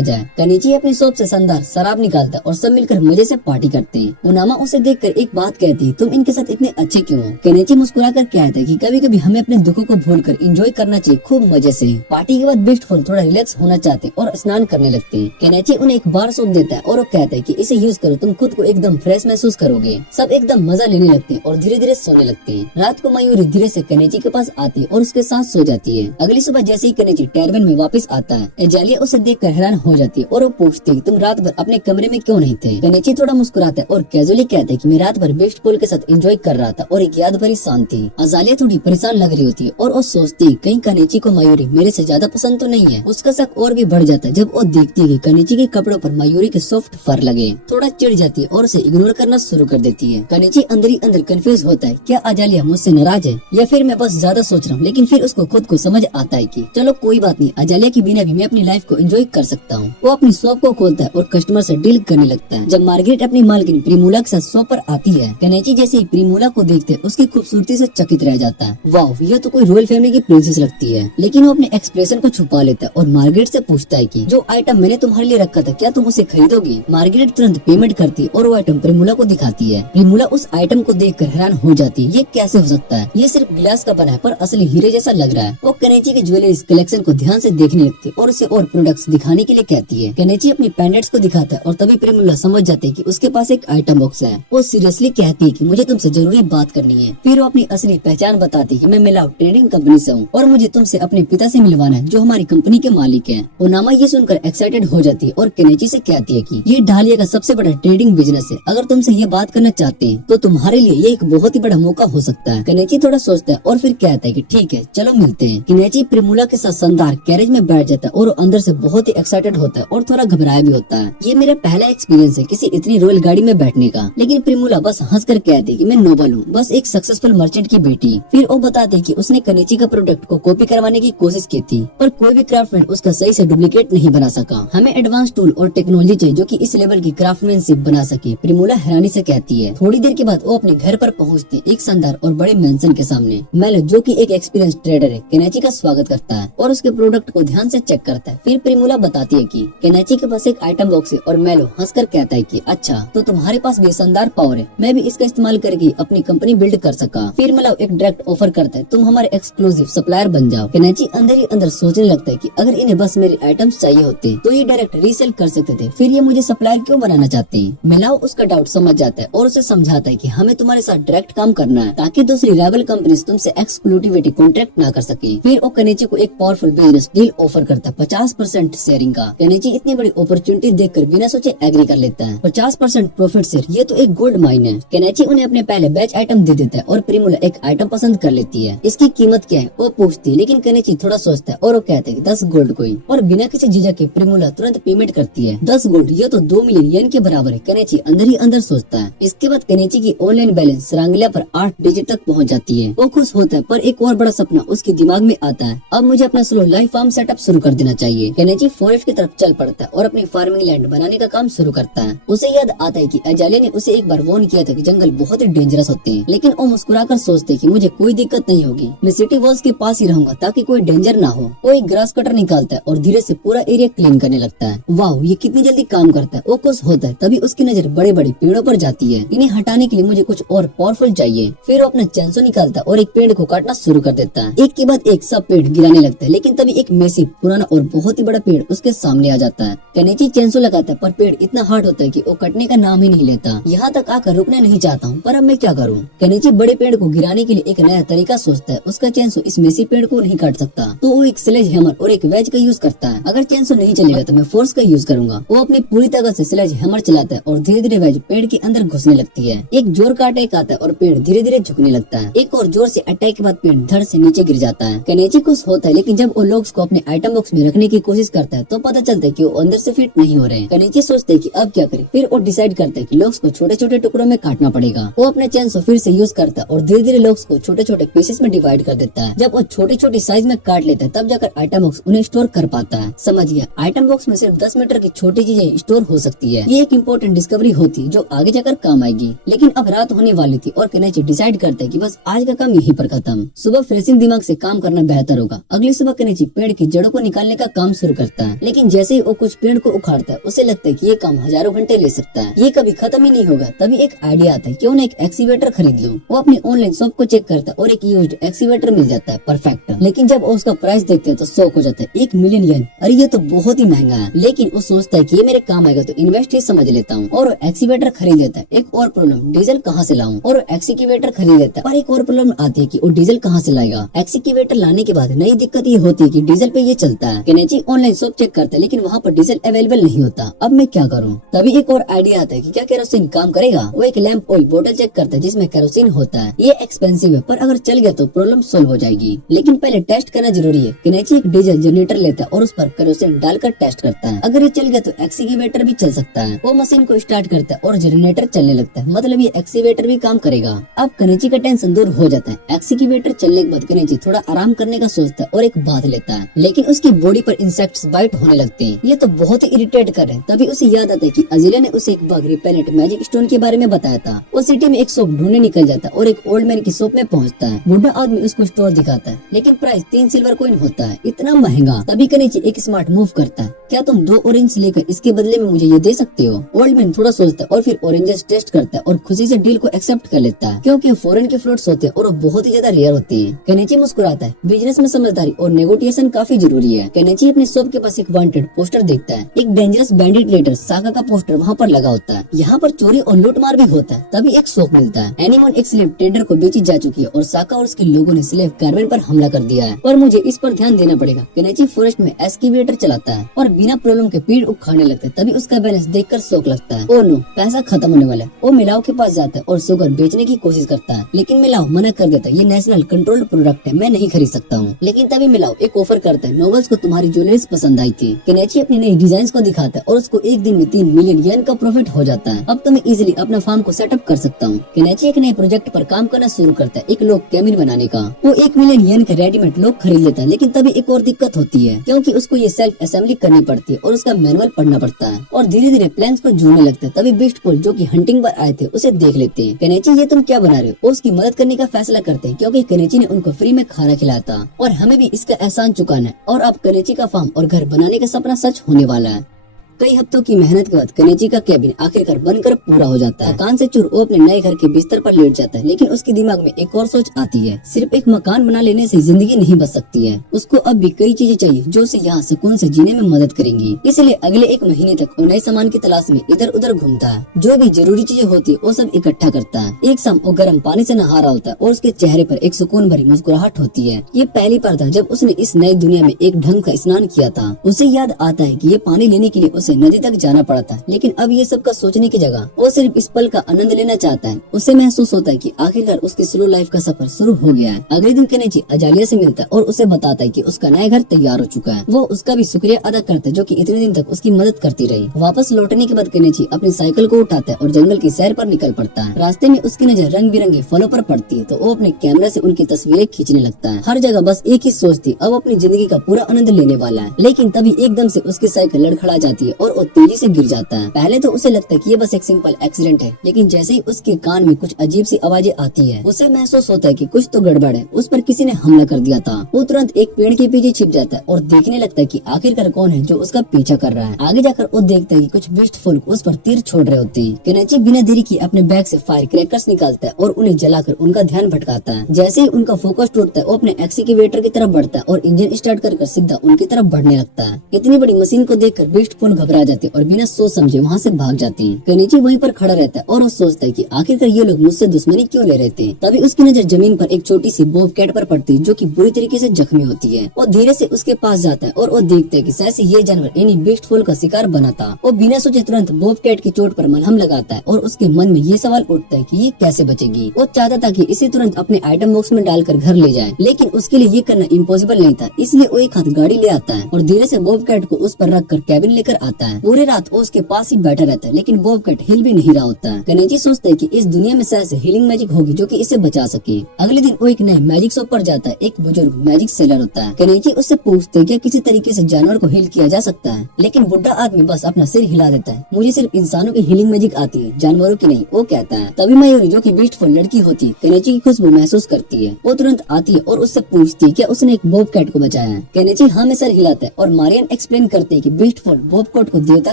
जाए। कनिची अपनी शॉप से शानदार शराब निकालता और सब मिलकर मजे से पार्टी करते हैं। ओनामा उसे देखकर एक बात कहती, तुम इनके साथ इतने अच्छे क्यों हो? केनेची मुस्कुराकर कहता है कि कभी कभी हमें अपने दुखों को भूलकर एंजॉय करना चाहिए खूब मजे से। पार्टी के बाद बेस्ट फुल थोड़ा रिलैक्स होना चाहते और स्नान करने लगते हैं। केनेची उन्हें एक बार सोप देता है और वो कहता है कि इसे यूज करो, तुम खुद को एकदम फ्रेश महसूस करोगे। सब एकदम मजा लेने लगते हैं और धीरे धीरे सोने लगते हैं। रात को मयूरी धीरे से केनेची के पास आती है और उसके साथ सो जाती है। अगली सुबह जैसे ही केनेची टर्बन में वापस आता है, एजालिया उसे देखकर हैरान हो जाती है और वो पूछती है, तुम रात भर अपने कमरे में क्यों नहीं थे? केनेची थोड़ा मुस्कुराता है और कैजुअली कहता है कि मैं रात भर बेस्ट फुल के साथ एंजॉय कर रहा था और एक याद भरी शांति थी। अजालिया थोड़ी परेशान लग रही होती है और वो सोचती है कहीं केनेची को मयूरी मेरे से ज्यादा पसंद तो नहीं है। उसका शक और भी बढ़ जाता है जब वो देखती है कि केनेची के कपड़ों पर मयूरी के सॉफ्ट फर लगे। थोड़ा चिढ़ जाती है और उसे इग्नोर करना शुरू कर देती है। केनेची अंदर ही अंदर कंफ्यूज होता है, क्या अजालिया मुझसे नाराज है या फिर मैं बस ज्यादा सोच रहा हूँ। लेकिन फिर उसको खुद को समझ आता है कि चलो कोई बात नहीं, अजालिया के बिना भी मैं अपनी लाइफ को एंजॉय कर सकता हूँ। वो अपनी शॉप को खोलता है और कस्टमर से डील करने लगता है। जब मार्गरेट अपनी मालकिन प्रिमोला के साथ शॉप पर आती है, केनेची जैसे ही प्रिमोला को देखते उसकी खूबसूरती से चकित रह जाता है। वाह, यह तो कोई रॉयल फैमिली की प्रिंसेस लगती है। लेकिन वो अपने एक्सप्रेशन को छुपा लेता है और मार्गरेट से पूछता है कि जो आइटम मैंने तुम्हारे लिए रखा था क्या तुम उसे खरीदोगी? मार्गरेट तुरंत पेमेंट करती और वो आइटम प्रिमोला को दिखाती है। प्रिमोला उस आइटम को देखकर हैरान हो जाती है, ये कैसे हो सकता है? ये सिर्फ ग्लास का बना है पर असली हीरे जैसा लग रहा है। वो केनेची के ज्वेलरी कलेक्शन को ध्यान से देखने लगती है और उसे और प्रोडक्ट्स दिखाने के लिए कहती है। केनेची अपनी पेंडेंट्स को दिखाता है और तभी प्रिमोला समझ जाती है कि उसके पास एक आइटम बॉक्स है। वो सीरियसली कहती है कि मुझे तुमसे जरूरी बात करनी है। फिर वो अपनी असली पहचान बताती है कि मैं मिलाव ट्रेडिंग कंपनी से हूँ और मुझे तुमसे अपने पिता से मिलवाना है जो हमारी कंपनी के मालिक हैं। ओनामा ये सुनकर एक्साइटेड हो जाती है और केनेची से कहती है कि ये डालिया का सबसे बड़ा ट्रेडिंग बिजनेस है। अगर तुमसे ये बात करना चाहते हैं तो तुम्हारे लिए ये एक बहुत ही बड़ा मौका हो सकता है। केनेची थोड़ा सोचता है और फिर कहता है कि ठीक है चलो मिलते हैं। केनेची प्रिमोला के साथ शानदार कैरेज में बैठ जाता है और अंदर से बहुत ही एक्साइटेड होता है और थोड़ा घबराया भी होता है। ये मेरा पहला एक्सपीरियंस है किसी इतनी रॉयल गाड़ी में बैठने का। लेकिन प्रिमोला बस हंसकर कहती है कि मैं नोबल हूँ, बस एक सक्सेसफुल मर्चेंट की बेटी। फिर वो बताते कि उसने केनेची का प्रोडक्ट को कॉपी करवाने की कोशिश की थी पर कोई भी क्राफ्टमैन उसका सही से डुप्लीकेट नहीं बना सका। हमें एडवांस टूल और टेक्नोलॉजी चाहिए जो कि इस लेवल की क्राफ्टमैनशिप बना सके। प्रिमोला हैरानी से कहती है। थोड़ी देर के बाद वो अपने घर पर पहुंचती एक शानदार और बड़े मेंशन के सामने। मेलो जो कि एक एक्सपीरियंस ट्रेडर है केनेची का स्वागत करता है और उसके प्रोडक्ट को ध्यान से चेक करता है। फिर प्रिमोला बताती है कि केनेची के पास एक आइटम बॉक्स है और मेलो हंसकर कहता है कि अच्छा तो तुम्हारे पास भी शानदार पावर है, मैं भी इसका इस्तेमाल करके अपनी कंपनी बिल्ड कर सका। फिर मेलो एक डायरेक्ट ऑफर करता है, तुम हमारे एक्सक्लूसिव सप्लायर बन जाओ। केनेची अंदर ही अंदर सोचने लगता है कि अगर इन्हें बस मेरे आइटम्स चाहिए होते तो ये डायरेक्ट रीसेल कर सकते थे, फिर ये मुझे सप्लायर क्यों बनाना चाहते हैं? मेलाओ उसका डाउट समझ जाता है और उसे समझाता है कि हमें तुम्हारे साथ डायरेक्ट काम करना है ताकि दूसरी राइवल कंपनी तुमसे एक्सक्लूसिविटी कॉन्ट्रैक्ट ना कर सके। फिर वो केनेची को एक पावरफुल बिजनेस डील ऑफर करता है 50% शेयरिंग का। केनेची इतनी बड़ी अपॉर्चुनिटी देखकर बिना सोचे एग्री कर लेता है। 50% प्रॉफिट शेयर, ये तो एक गोल्ड माइन है। केनेची उन्हें अपने पहले बैच आइटम दे देता है और प्रिमोला एक आइटम पसंद कर लेती है। इसकी कीमत क्या है वो पूछती है लेकिन केनेची थोड़ा सोचता है और वो कहते हैं 10 गोल्ड कॉइन और बिना किसी झिझक के प्रिमोला तुरंत पेमेंट करती है। 10 गोल्ड ये तो 2 मिलियन येन के बराबर है। केनेची अंदर ही अंदर सोचता है। इसके बाद केनेची की ऑनलाइन बैलेंस रांगलिया पर 8 डिजिट तक पहुंच जाती है। वो खुश होता है पर एक और बड़ा सपना उसके दिमाग में आता है, अब मुझे अपना स्लो लाइफ फार्म सेटअप शुरू कर देना चाहिए। केनेची फॉरेस्ट की तरफ चल पड़ता है और अपनी फार्मिंग लैंड बनाने का काम शुरू करता है। उसे याद आता है कि अजालिया ने उसे एक बार वार्न किया था कि जंगल बहुत ही डेंजरस होते हैं, लेकिन वो मुस्कुराकर सोचते हैं कि मुझे कोई दिक्कत नहीं होगी, मैं सिटी वॉल्स के पास ही रहूंगा ताकि कोई डेंजर ना हो। वो एक ग्रास कटर निकालता है और धीरे से पूरा एरिया क्लीन करने लगता है। वाह, ये कितनी जल्दी काम करता है। वो खुश होता है तभी उसकी नजर बड़े बड़े पेड़ों पर जाती है। इन्हें हटाने के लिए मुझे कुछ और पावरफुल चाहिए। फिर वो अपना चैंसो निकालता है और एक पेड़ को काटना शुरू कर देता है। एक के बाद एक सब पेड़ गिराने लगता है लेकिन तभी एक मैसिव पुराना और बहुत ही बड़ा पेड़ उसके सामने आ जाता है। केनेची चैंसो लगाता है पर पेड़ इतना हार्ड होता है कि वो कटने का नाम ही नहीं लेता। यहाँ तक आकर रुकना नहीं चाहता हूँ पर अब मैं क्या करूँ? केनेची बड़े पेड़ को गिराने के लिए एक नया तरीका सोचता है। उसका चैंसो इस मैसिव पेड़ को नहीं काट सकता तो वो एक स्लेज हैमर और एक वेज का यूज करता है। अगर चैंसो नहीं चलेगा तो मैं फोर्स का यूज करूंगा। वो अपनी पूरी तरह से स्लेज हैमर चलाता है और धीरे धीरे वेज पेड़ के अंदर घुसने लगती है। एक जोर का अटैक आता है और पेड़ धीरे धीरे झुकने लगता है। एक और जोर से अटैक के बाद पेड़ धड़ से नीचे गिर जाता है। केनेची खुश होता है लेकिन जब वो लोग्स को अपने आइटम बॉक्स में रखने की कोशिश करता है तो पता चलता है कि वो अंदर से फिट नहीं हो रहे हैं। केनेची सोचते है कि अब क्या करे। फिर वो डिसाइड करता है कि लोग्स को छोटे छोटे टुकड़ों में काटना पड़ेगा। वो अपने चैंसो फिर से यूज करता है और धीरे धीरे लोग्स को छोटे छोटे पीसेस में डिवाइड कर देता है। जब वो छोटी छोटी साइज में काट लेता है तब जाकर आइटम बॉक्स उन्हें स्टोर कर पाता है। समझ गया, आइटम बॉक्स में सिर्फ 10 मीटर की छोटी चीजें स्टोर हो सकती है। ये एक इम्पोर्टेंट डिस्कवरी होती है जो आगे जाकर काम आएगी। लेकिन अब रात होने वाली थी और केनेची डिसाइड करता है कि बस आज का काम यहीं पर खत्म। सुबह फ्रेशिंग दिमाग से काम करना बेहतर होगा। अगली सुबह केनेची पेड़ के उसकी जड़ों को निकालने का काम शुरू करता है। लेकिन जैसे ही वो कुछ पेड़ को उखाड़ता है उसे लगता है कि ये काम हजारों घंटे ले सकता है, ये कभी खत्म ही नहीं होगा। तभी एक आइडिया आता है, क्यों ना एक एक्सीवेटर खरीद लूं। वो अपनी ऑनलाइन शॉप को चेक करता है और एक यूज्ड एक्सीवेटर मिल जाता है, परफेक्ट। लेकिन जब वो उसका प्राइस देखते हैं तो शॉक हो जाता है, 1 मिलियन येन, अरे ये तो बहुत ही महंगा है। लेकिन वो सोचता है कि ये मेरे काम आएगा तो इन्वेस्ट ही समझ लेता हूँ, और वो एक्सीवेटर खरीद लेता है। एक और प्रॉब्लम, डीजल कहाँ से लाऊं, और वो एक्सीवेटर खरीद लेता है। और एक और प्रॉब्लम आती है कि वो डीजल कहाँ से लाएगा। एक्सीवेटर लाने के बाद नई दिक्कत ये होती है कि डीजल पे ये चलता है। केनेची ऑनलाइन शॉप चेक करता है लेकिन वहाँ पर डीजल अवेलेबल नहीं होता। अब मैं क्या करूँ। तभी एक और आइडिया आता है कि क्या केरोसिन काम करेगा। वो एक लैंप ऑयल बोतल चेक करता है जिसमें केरोसिन होता है। ये एक्सपेंसिव है पर अगर चल गया तो प्रॉब्लम सोल्व हो जाएगी, लेकिन पहले टेस्ट करना जरूरी है। केनेची एक डीजल जनरेटर लेता है और उस पर केरोसिन डालकर टेस्ट करता है। अगर ये चल गया तो एक्सीवेटर भी चल सकता है। वो मशीन को स्टार्ट करता है और जनरेटर चलने लगता है, मतलब ये एक्सीवेटर भी काम करेगा। अब केनेची का टेंशन दूर हो जाता है। एक्सीवेटर चलने के बाद केनेची थोड़ा आराम करने का सोचता है और एक बात लेता है, लेकिन उसकी बॉडी पर इंसेक्ट्स बाइट होने लगते हैं। ये तो बहुत ही इरिटेट कर रहे हैं। तभी उसे याद आता है कि अजीला ने उसे एक बाग रिपेलेंट मैजिक स्टोन के बारे में बताया था। वो सिटी में एक शॉप ढूंढने निकल जाता है और एक ओल्ड मैन की शॉप में पहुंचता है। बूढ़ा आदमी उसको स्टोर दिखाता है लेकिन प्राइस 3 सिल्वर कॉइन होता है, इतना महंगा। तभी केनेची एक स्मार्ट मूव करता है, क्या तुम 2 ऑरेंज लेकर इसके बदले में मुझे ये दे सकते हो। ओल्ड मैन थोड़ा सोचता है और फिर ऑरेंजेस टेस्ट करता है और खुशी से डील को एक्सेप्ट कर लेता है, क्योंकि फॉरेन के फ्रूट्स होते हैं और वो बहुत ही ज्यादा रेयर होते हैं। केनेची मुस्कुराता है, बिजनेस में समझदारी और नेगोशिएशन काफी जरूरी है। केनेची अपने शॉप के पास एक वांटेड पोस्टर देखता है। एक डेंजरस बैंडिट लीडर साका का पोस्टर वहाँ पर लगा होता है। यहाँ पर चोरी और लूटमार भी होता है। तभी एक शॉक मिलता है। एनीमोन एक स्लेव ट्रेडर को बेची जा चुकी है और साका और उसके लोगों ने स्लेव कार्वेन पर हमला कर दिया है, पर मुझे इस पर ध्यान देना पड़ेगा। केनेची फॉरेस्ट में एक्सकेवेटर चलाता है और बिना प्रॉब्लम के पेड़ उखाड़ने लगता है। तभी उसका बैलेंस देखकर शौक लगता है। ओ नो, पैसा खत्म होने वाला है। वो मिलाव के पास जाता है और शुगर बेचने की कोशिश करता है, लेकिन मिलाव मना कर देता है, ये नेशनल कंट्रोल्ड प्रोडक्ट है, मैं नहीं खरीद सकता हूँ। लेकिन तभी मिलाव एक ऑफर करता है, नोबल्स को तुम्हारी ज्वेलरीज पसंद आई थी। केनेची अपनी नई डिजाइन को दिखाता है और उसको एक दिन में 3 मिलियन येन का प्रॉफिट हो जाता है। अब तो मैं इजिली अपना फार्म को सेटअप कर सकता हूँ। केनेची एक नए प्रोजेक्ट पर काम करना शुरू करता है, एक लॉक कैबिन बनाने का। वो 1 मिलियन येन का रेडीमेड लॉक खरीद लेता है, लेकिन तभी एक और दिक्कत होती है, क्योंकि उसको ये सेल्फ असेंबली करनी पड़ती है और उसका मैनुअल पढ़ना पड़ता है। और धीरे धीरे प्लान्स को जुड़ने लगता है। तभी बीस्टफुल जो कि हंटिंग पर आए थे उसे देख लेते हैं। केनेची, ये तुम क्या बना रहे हो। वो उसकी मदद करने का फैसला करते हैं, क्योंकि केनेची ने उनको फ्री में खाना खिलाया था और हमें भी इसका एहसान चुकाना है। और अब केनेची का फार्म और घर बनाने का सपना सच होने वाला है। कई हफ्तों की मेहनत के बाद केनेची का केबिन आखिरकार बनकर पूरा हो जाता है। थकान से चूर वो अपने नए घर के बिस्तर पर लेट जाता है, लेकिन उसके दिमाग में एक और सोच आती है, सिर्फ एक मकान बना लेने से जिंदगी नहीं बच सकती है। उसको अब भी कई चीजें चाहिए जो उसे यहाँ सुकून से जीने में मदद करेंगी। इसलिए अगले 1 महीने तक वो नए सामान की तलाश में इधर उधर घूमता है। जो भी जरूरी चीजें होती है वो सब इकट्ठा करता है। एक शाम वो गर्म पानी से नहा रहा होता है और उसके चेहरे पर एक सुकून भरी मुस्कुराहट होती है। ये पहली बार था जब उसने इस नई दुनिया में एक ढंग का स्नान किया था। उसे याद आता है कि ये पानी लेने के लिए उसे नदी तक जाना पड़ा था, लेकिन अब ये सब का सोचने की जगह वो सिर्फ इस पल का आनंद लेना चाहता है। उसे महसूस होता है कि आखिरकार उसकी स्लो लाइफ का सफर शुरू हो गया है। अगले दिन केनेची अजालिया से मिलता है और उसे बताता है कि उसका नया घर तैयार हो चुका है। वो उसका भी शुक्रिया अदा करता है जो कि इतने दिन तक उसकी मदद करती रही। वापस लौटने के बाद केनेची अपनी साइकिल को उठाता है और जंगल की सैर पर निकल पड़ता है। रास्ते में उसकी नजर रंग बिरंगे फलों पर पड़ती है तो वो अपने कैमरे से उनकी तस्वीरें खींचने लगता है। हर जगह बस एक ही सोच थी, अब अपनी जिंदगी का पूरा आनंद लेने वाला है। लेकिन तभी एकदम से उसकी साइकिल लड़खड़ा जाती है और वो तेजी से गिर जाता है। पहले तो उसे लगता है कि ये बस एक सिंपल एक्सीडेंट है, लेकिन जैसे ही उसके कान में कुछ अजीब सी आवाजें आती है उसे महसूस होता है कि कुछ तो गड़बड़ है, उस पर किसी ने हमला कर दिया था। वो तुरंत एक पेड़ के पीछे छिप जाता है और देखने लगता है कि आखिरकार कौन है जो उसका पीछा कर रहा है। आगे जाकर वो देखता है कि कुछ बीस्टफुल उस पर तीर छोड़ रहे होते हैं। केनेची बिना देरी की अपने बैग से फायर क्रैकर्स निकालता है और उन्हें जलाकर उनका ध्यान भटकाता है। जैसे ही उनका फोकस टूटता है वो अपने एक्सीवेटर की तरफ बढ़ता है और इंजन स्टार्ट कर सीधा उनकी तरफ बढ़ने लगता है। इतनी बड़ी मशीन को देखकर बीस्टफुल घबरा जाते और बिना सोच समझे वहाँ से भाग जाती है। केनेची वहीं पर खड़ा रहता है और वो सोचता है कि आखिरकार ये लोग मुझसे दुश्मनी क्यों ले रहे थे। तभी उसकी नजर जमीन पर एक छोटी सी बॉब कैट पर पड़ती है जो कि बुरी तरीके से जख्मी होती है। वो धीरे से उसके पास जाता है और वो देखता है कि शायद से ये जानवर इन्हीं बीस्टफुल का शिकार बना था। वो बिना सोचे तुरंत बॉब कैट की चोट पर मलहम लगाता है और उसके मन में ये सवाल उठता है कि ये कैसे बचेगी। वो चाहता था कि इसे तुरंत अपने आइटम बॉक्स में डालकर घर ले जाए, लेकिन उसके लिए ये करना इम्पॉसिबल नहीं था। इसलिए वो एक हाथ गाड़ी ले आता है और धीरे से बॉब कैट को उस पर रख कर कैबिन लेकर आता आता है। पूरी रात वो उसके पास ही बैठा रहता है, लेकिन बॉबकैट हिल भी नहीं रहा होता है। केनेची सोचता है कि इस दुनिया में शायद हीलिंग मैजिक होगी जो कि इसे बचा सके। अगले दिन वो एक नए मैजिक शॉप पर जाता है। एक बुजुर्ग मैजिक सेलर होता है। केनेची उससे पूछते है क्या किसी तरीके से जानवर को हील किया जा सकता है, लेकिन बुढ़ा आदमी बस अपना सिर हिला देता है। मुझे सिर्फ इंसानों की हीलिंग मैजिक आती है, जानवरों की नहीं, वो कहता है। तभी मयूरी जो कि ब्यूटीफुल लड़की होती है, केनेची की खुशबू महसूस करती है। वो तुरंत आती है और उससे पूछती है क्या उसने एक बॉबकैट को बचाया है। केनेची हाँ में सर हिलाता है और मारियन एक्सप्लेन करते है कि ब्यूटीफुल बॉबकैट को देवता